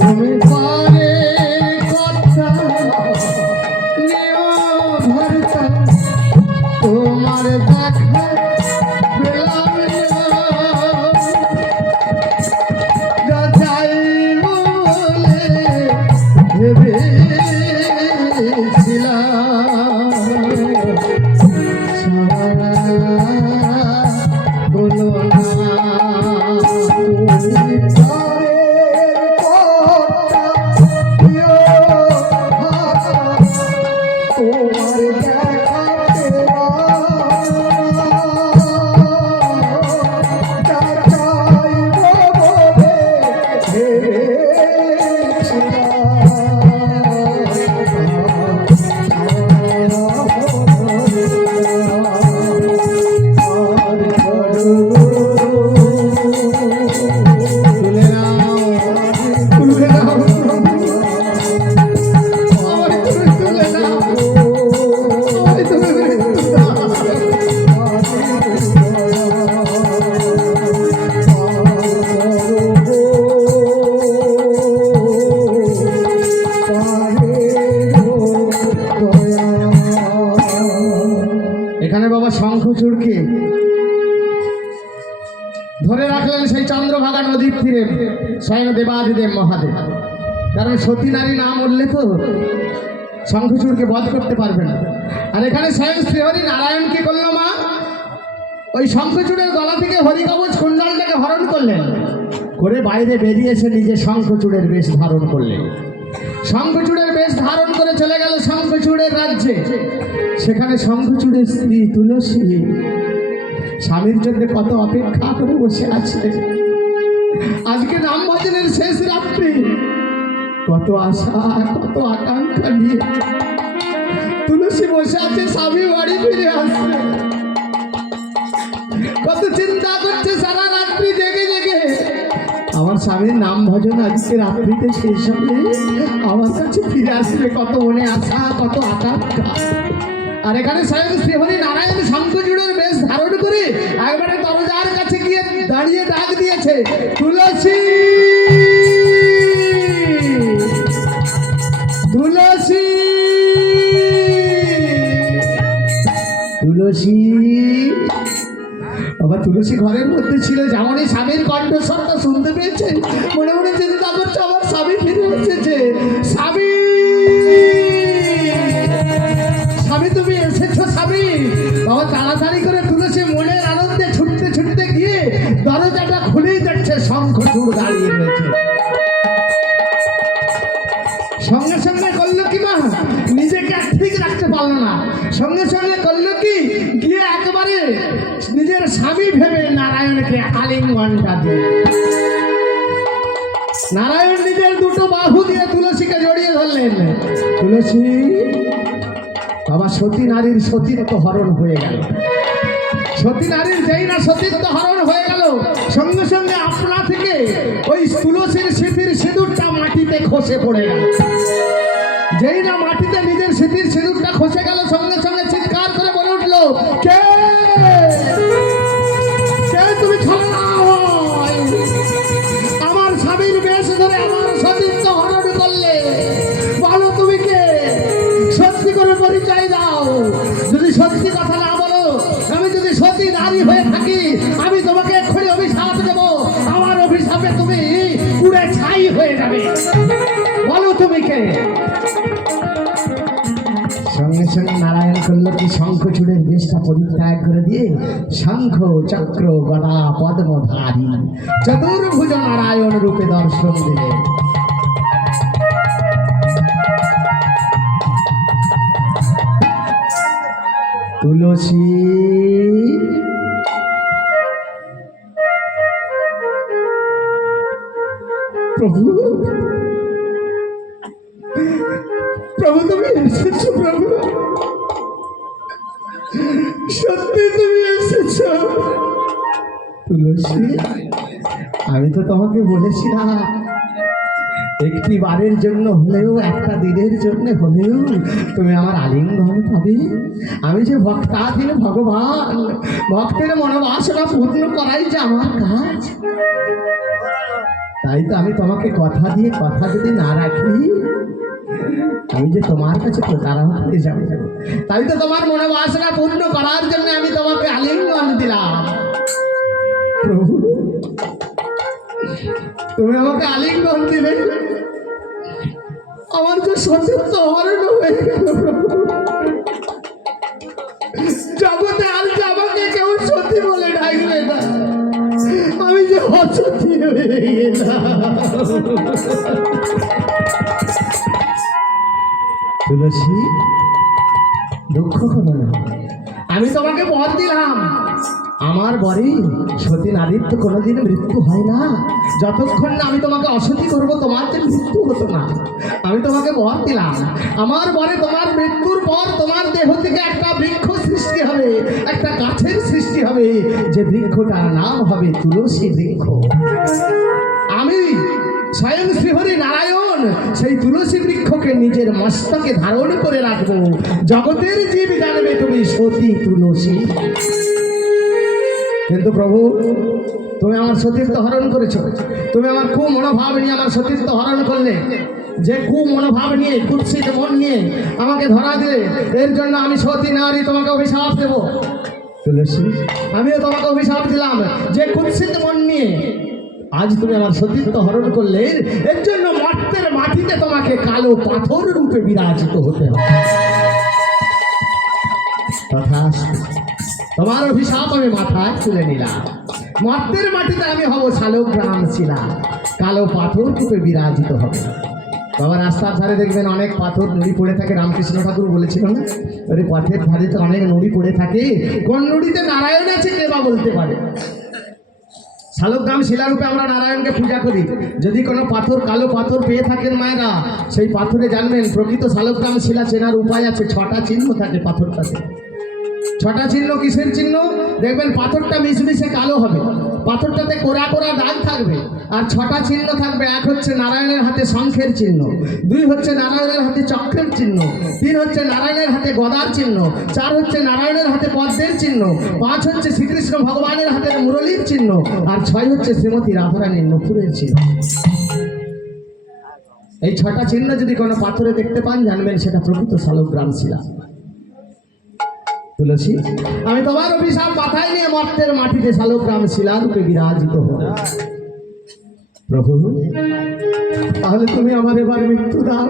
তুমি পারে কথা নিও ভরসা, তোমার দেখা পেলাম না, যা চাই বলে ভেবেছিলাম বলো না। তুলে নাও, তুলে নাও, আমায় তুমি তুলে নাও, আমায় তুমি মৃত্যু দাও। এখানে বাবা শঙ্খচূড়কে ধরে রাখলেন সেই চন্দ্রভাগা নদীর তীরে স্বয়ং দেবাদিদেব মহাদেব। কারণ সতী নারী না মরলে তো শঙ্খচূড়কে বধ করতে পারবে না। আর এখানে স্বয়ং শ্রীহরি নারায়ণ কি করলো মা? ওই শঙ্খচূড়ের গলা থেকে হরিকবচ কুণ্ডলটাকে হরণ করলেন, করে বাইরে বেরিয়ে এসে নিজে শঙ্খচূড়ের বেশ ধারণ করলেন। শঙ্খচূড়ের বেশ ধারণ করে চলে গেল শঙ্খচূড়ের রাজ্যে। সেখানে শঙ্খচূড়ের স্ত্রী তুলসী স্বামীর জন্য কত অপেক্ষা করে বসে আছে। আজকে নাম ভজনের শেষ রাত্রি, কত আশা কত আকাঙ্ক্ষা নিয়ে তুলসী বসে আছে স্বামী বাড়ি ফিরে আসবে। কত চিন্তা করছে সারা রাত্রি জেগে জেগে, আমার স্বামীর নাম ভজন আজকে রাত্রিতে শেষ হবে, আমার কাছে ফিরে আসবে। কত মনে আশা কত আকাঙ্ক্ষা। আর এখানে স্বয়ং শ্রীহরি নারায়ণ শঙ্খচূড়ের বেশ ধারণ করে একবারে দরজার কাছে গিয়ে দাঁড়িয়ে ডাক দিয়েছে, তুলসী তুলসী তুলসী। বাবা তুলসী ঘরের মধ্যে ছিল, যেমনই স্বামীর কণ্ঠস্বরটা শুনতে পেয়েছে মনে মনে চিন্তা করছে আমার স্বামী ফিরে এসেছে। স্বামী স্বামী তুমি এসেছো স্বামী। বাবা তাড়াতাড়ি করে তুলসী মনের আনন্দে ছুটতে ছুটতে গিয়ে দরজাটা খুলেই যাচ্ছে, শঙ্খচূড় দাঁড়িয়ে রয়েছে। সঙ্গে সঙ্গে করলো কি মা, নিজেকে ঠিক রাখতে পারলো না, সঙ্গে সঙ্গে করলো কি গিয়ে একেবারে নিজের স্বামী ভেবে নারায়ণকে আলিঙ্গনটা দিয়ে, নারায়ণ নিজের দুটো বাহু দিয়ে তুলসীকে জড়িয়ে ধরলেন। তুলসী বাবা সতী নারীর সতীত্ব হরণ হয়ে গেল। সতী নারীর যেই না সতীত্ব হরণ হয়ে গেল, সঙ্গে সঙ্গে আপনা থেকে ওই তুলসীর স্মৃতির সিঁদুরটা মাটিতে খসে পড়ে গেল। যেই না মাটিতে নিজের স্মৃতির সিঁদুরটা খসে গেল, সঙ্গে সঙ্গে চিৎকার করে বলে উঠলো, কে কে তুমি ছলনা হয়, আমার স্বামীর বেশ ধরে আমার সতীত্ব হরণ করলে, বলো তুমি কে, সত্যি করে পরিচয় দাও। যদি সত্যি কথা না বলো, আমি যদি সতী নারী হয়ে থাকি, আমি তোমাকে এক্ষুনি অভিশাপ দেব, আমার অভিশাপে তুমি পুড়ে ছাই হয়ে যাবে, বলো তুমি কে। সঙ্গে সঙ্গে নারায়ণ করল কি, শঙ্খচূড়ের বেশটা পরিত্যাগ করে দিয়ে শঙ্খ চক্র গদা পদ্মধারী চতুর্ভুজ নারায়ণ রূপে দর্শন দিলেন। তুলসী প্রভু প্রভু তুমি এসেছো, প্রভু সত্যি তুমি এসেছো। তুলসী আমি তো তোমাকে বলেছিলাম একটি বারের জন্য হলেও, একটা দিনের জন্য হলেও তুমি আমার আলিঙ্গন পাবে। আমি যে ভক্তাধীন ভগবান, ভক্তের মনোবাসনা পূর্ণ করাই যে আমার কাজ। তাই তো আমি তোমাকে কথা দিয়ে কথা যদি না রাখি, আমি যে তোমার কাছে প্রতারণা হয়ে যাব। তাই তো তোমার মনোবাসনা পূর্ণ করার জন্য আমি তোমাকে আলিঙ্গন দিলাম। প্রভু, তুমি আমাকে আলিঙ্গন দিলে, আমার যে সতীত্ব হরণ হয়ে গেল। জগতে আর যে আমাকে কেউ সতী বলে ডাকবে না, আমি যে অসতী হয়ে গেলাম। তুলসী, দুঃখ করো না, আমি তোমাকে বর দিলাম। আমার বরে সতী নারীর তো কোনোদিন মৃত্যু হয় না। যতক্ষণ না আমি তোমাকে অসতী করবো, তোমার যে মৃত্যু হতো না। আমি তোমাকে বর দিলাম, আমার বরে তোমার মৃত্যুর পর তোমার দেহ থেকে একটা বৃক্ষ সৃষ্টি হবে, একটা গাছের সৃষ্টি হবে, যে বৃক্ষটার নাম হবে তুলসী বৃক্ষ। আমি স্বয়ং শ্রীহরি নারায়ণ সেই তুলসী বৃক্ষকে নিজের মস্তকে ধারণ করে রাখবো। জগতের জীব জানবে তুমি সতী তুলসী। কিন্তু প্রভু, তুমি আমার সতীত্ব হরণ করেছো। তুমি আমার খুব মনোভাব নিয়ে আমার সতীত্ব হরণ করলে। যে খুব মনোভাব নিয়ে, কুৎসিত মন নিয়ে আমাকে ধরা দিলে, এর জন্য আমি সতী নারী তোমাকে অভিশাপ দেব। তুলসী, আমিও তোমাকে অভিশাপ দিলাম, যে কুৎসিত মন নিয়ে আজ তুমি আমার সতীত্ব হরণ করলে, এর জন্য মর্তের মাটিতে তোমাকে কালো পাথর রূপে বিরাজিত হতে হবে। তথা তোমার অভিশাপ আমি মাথায় তুলে নিলাম। মর্তের মাটিতে আমি হব শালগ্রাম শিলা, কালো পাথর রূপে বিরাজিত হবে। বাবা, রাস্তার ধারে দেখবেন অনেক পাথর নুড়ি পড়ে থাকে। রামকৃষ্ণ ঠাকুর বলেছিল না, ওই পথের ধারে তো অনেক নুড়ি পড়ে থাকে। কোন নুড়িতে নারায়ণ আছে কে বা বলতে পারে? শালগ্রাম শিলারূপে আমরা নারায়ণকে পূজা করি। যদি কোনো পাথর, কালো পাথর পেয়ে থাকেন মায়েরা, সেই পাথরে জানবেন প্রকৃত শালগ্রাম শিলা চেনার উপায় আছে। 6টা চিহ্ন থাকে পাথরটাতে। 6টা চিহ্ন কিসের চিহ্ন? দেখবেন পাথরটা মিশমিশে কালো হবে, পাথরটাতে কোরা কোরা দাগ থাকবে, আর 6টা চিহ্ন থাকবে। 1 হচ্ছে নারায়ণের হাতে শঙ্খের চিহ্ন, 2 হচ্ছে নারায়ণের হাতে চক্রের চিহ্ন, 3 হচ্ছে নারায়ণের হাতে গদার চিহ্ন, 4 হচ্ছে নারায়ণের হাতে পদ্মের চিহ্ন, 5 হচ্ছে শ্রীকৃষ্ণ ভগবানের হাতের মুরলীর চিহ্ন, আর 6 হচ্ছে শ্রীমতী রাধারানীর নূপুরের চিহ্ন। এই 6টা চিহ্ন যদি কোনো পাথরে দেখতে পান, জানবেন সেটা প্রকৃত শালগ্রাম শিলা। তুলসী, আমি তোমার অভিশাপ মাথায় নিয়ে মর্তের মাটিতে শালগ্রাম শিলা রূপে বিরাজিত হব। প্রভু, তাহলে তুমি আমার এবার মৃত্যু দাও।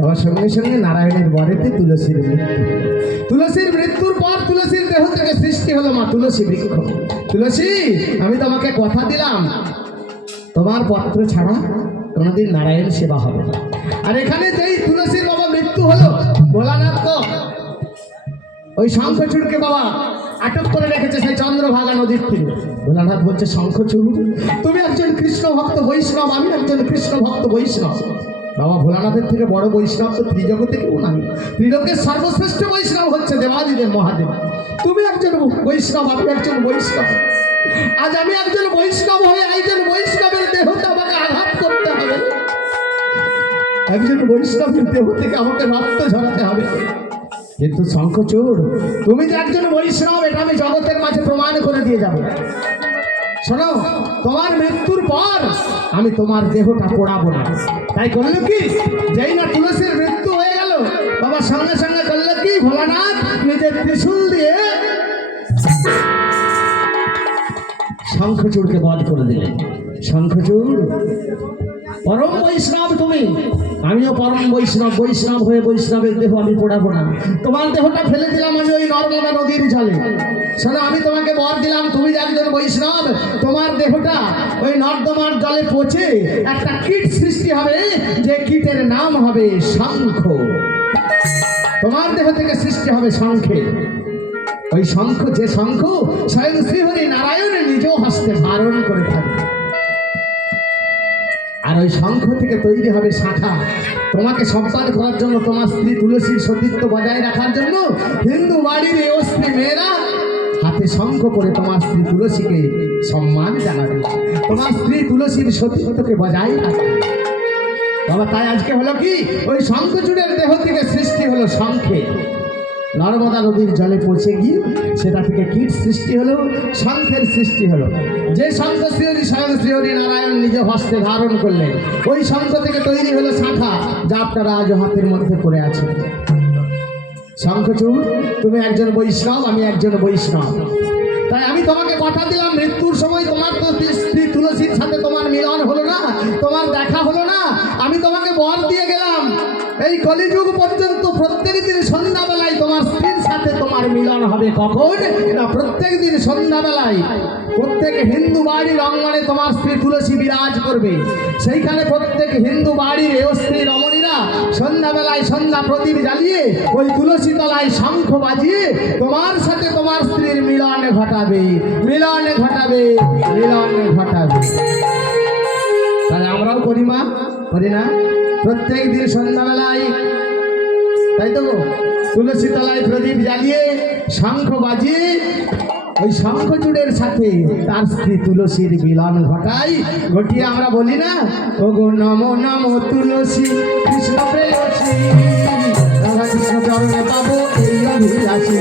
আমার সঙ্গে সঙ্গে নারায়ণের বরেতে তুলসীর মৃত্যু। তুলসীর মৃত্যুর পর তুলসীর দেহ থেকে সৃষ্টি হলো মা তুলসী বৃক্ষ। তুলসী, আমি তোমাকে কথা দিলাম, তোমার পত্র ছাড়া কোনোদিন নারায়ণ সেবা হবে না। আর এখানে যেই তুলসীর বাবা মৃত্যু হলো, ভোলানাথ তো ওই শঙ্খচূড়কে বাবা আটক করে রেখেছে সেই চন্দ্রভাগা নদীর তীরে। ভোলানাথ বলছে, শঙ্খচূড়, তুমি একজন কৃষ্ণ ভক্ত বৈষ্ণব, আমি একজন কৃষ্ণ ভক্ত বৈষ্ণব। বাবা, ভোলানাথের থেকে বড় বৈষ্ণব তো ত্রিজগতে কেউ নাই। ত্রিলোকের সর্বশ্রেষ্ঠ বৈষ্ণব হচ্ছে দেবাদিদেব মহাদেব। তুমি একজন বৈষ্ণব, আমি একজন বৈষ্ণব। আজ আমি একজন বৈষ্ণব হয়ে একজন বৈষ্ণবের দেহতে আমাকে আঘাত করতে হবে। একজন বৈষ্ণবের দেহ থেকে আমাকে রক্ত ঝরাতে হবে। কিন্তু শঙ্খচূড়, তুমি যে একজন বৈষ্ণব, এটা আমি জগতের মাঝে প্রমাণ করে দিয়ে যাব। শোনো, তোমার মৃত্যুর পর আমি তোমার দেহটা পোড়াবো না। তাই করলো কি, যেই না তুলসীর মৃত্যু হয়ে গেল, বাবা সঙ্গে সঙ্গে করলো কি, ভোলানাথ নিজের ত্রিশূল দিয়ে শঙ্খচূড়কে বধ করে দিলেন। শঙ্খচূড়, পরম বৈষ্ণব তুমি, আমিও পরম বৈষ্ণব। বৈষ্ণব হয়ে বৈষ্ণবের দেহ আমি পোড়াবো না। তোমার দেহটা ফেলে দিলাম আমি ওই নর্মদা নদীর জলে। শোনো, আমি তোমাকে বর দিলাম, তুমি যে একজন বৈষ্ণব, তোমার দেহটা ওই নর্দমার জলে পচে একটা কীট সৃষ্টি হবে, যে কীটের নাম হবে শঙ্খ। তোমার দেহ থেকে সৃষ্টি হবে শঙ্খের। ওই শঙ্খ, যে শঙ্খ স্বয়ং শ্রীহরি নারায়ণ নিজেও হস্তে ধারণ করে থাকে। আর ওই শঙ্খ থেকে তৈরি হবে শাখা। তোমাকে সম্মান করার জন্য, তোমার স্ত্রী তুলসীর সতীত্ব বজায় রাখার জন্য হিন্দু বাড়ির এই অস্ত্রী মেয়েরা হাতে শঙ্খ করে তোমার স্ত্রী তুলসীকে সম্মান জানাবে, তোমার স্ত্রী তুলসীর সতীত্বকে বজায় রাখবে। বাবা তাই আজকে হলো কি ওই শঙ্খচূড়ের দেহ থেকে সৃষ্টি হলো শঙ্খে, নর্মদা নদীর জলে পৌঁছে গিয়ে সেটা থেকে কীট সৃষ্টি হলো, শঙ্খের সৃষ্টি হলো। যে শঙ্খ শ্রীহরি স্বয়ং শ্রীহরি নারায়ণ নিজে হস্তে ধারণ করলেন, ওই শঙ্খ থেকে তৈরি হলো শাখা, যা আপনারা আজ হাতের মধ্যে পড়ে আছেন। শঙ্খচূড়, তুমি একজন বৈষ্ণব, আমি একজন বৈষ্ণব। তাই আমি তোমাকে কথা দিলাম, মৃত্যুর সময় তোমার তো স্ত্রী তুলসীর সাথে তোমার মিলন হলো না, তোমার দেখা হলো না, আমি তোমাকে বর দিয়ে গেলাম এই কলিযুগ পর্যন্ত প্রত্যেক দিন সন্ধ্যাবেলায় তোমার স্ত্রীর সাথে তোমার মিলন হবে। কখন না, প্রত্যেক দিন সন্ধ্যাবেলায় প্রত্যেক হিন্দু বাড়ির অঙ্গনে তোমার স্ত্রী তুলসী বিরাজ করবে। সেইখানে প্রত্যেক হিন্দু বাড়ির এ স্ত্রী রমণীরা সন্ধ্যাবেলায় সন্ধ্যা প্রদীপ জ্বালিয়ে ওই তুলসী তলায় শঙ্খ বাজিয়ে তোমার সাথে তোমার স্ত্রীর মিলন ঘটাবে, মিলন ঘটাবে, মিলন ঘটাবে। তাহলে আমরাও করি মা, করি না? প্রত্যেক দিন সন্ধ্যাবেলায়, তাই তো তুলসী তলায় প্রদীপ জ্বালিয়ে শঙ্খ বাজিয়ে ওই শঙ্খচূড়ের সাথে তার স্ত্রী তুলসীর মিলন ঘটিয়ে আমরা বলি না, ও গো নমো নমো তুলসী কৃষ্ণ প্রেয়সী, রাধা কৃষ্ণ চরণে পাবো এই অভিলাষী।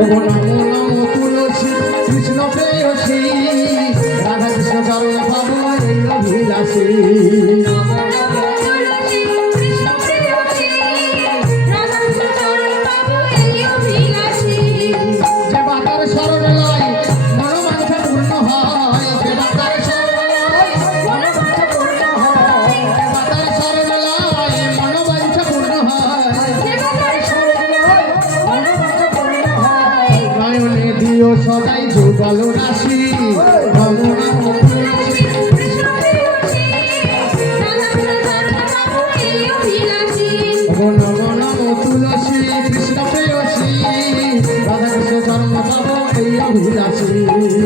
ও গো নমো নমো তুলসী কৃষ্ণ প্রেয়সী, রাধা কৃষ্ণ চরণে পাবো এই অভিলাষী। সদাই যুগল রাশি, নমো নমো তুলসী কৃষ্ণ প্রেয়সী, নমো নমো তুলসী কৃষ্ণ প্রেয়সী, রাধা কৃষ্ণ জন্ম পাবো এই অভিলাষী।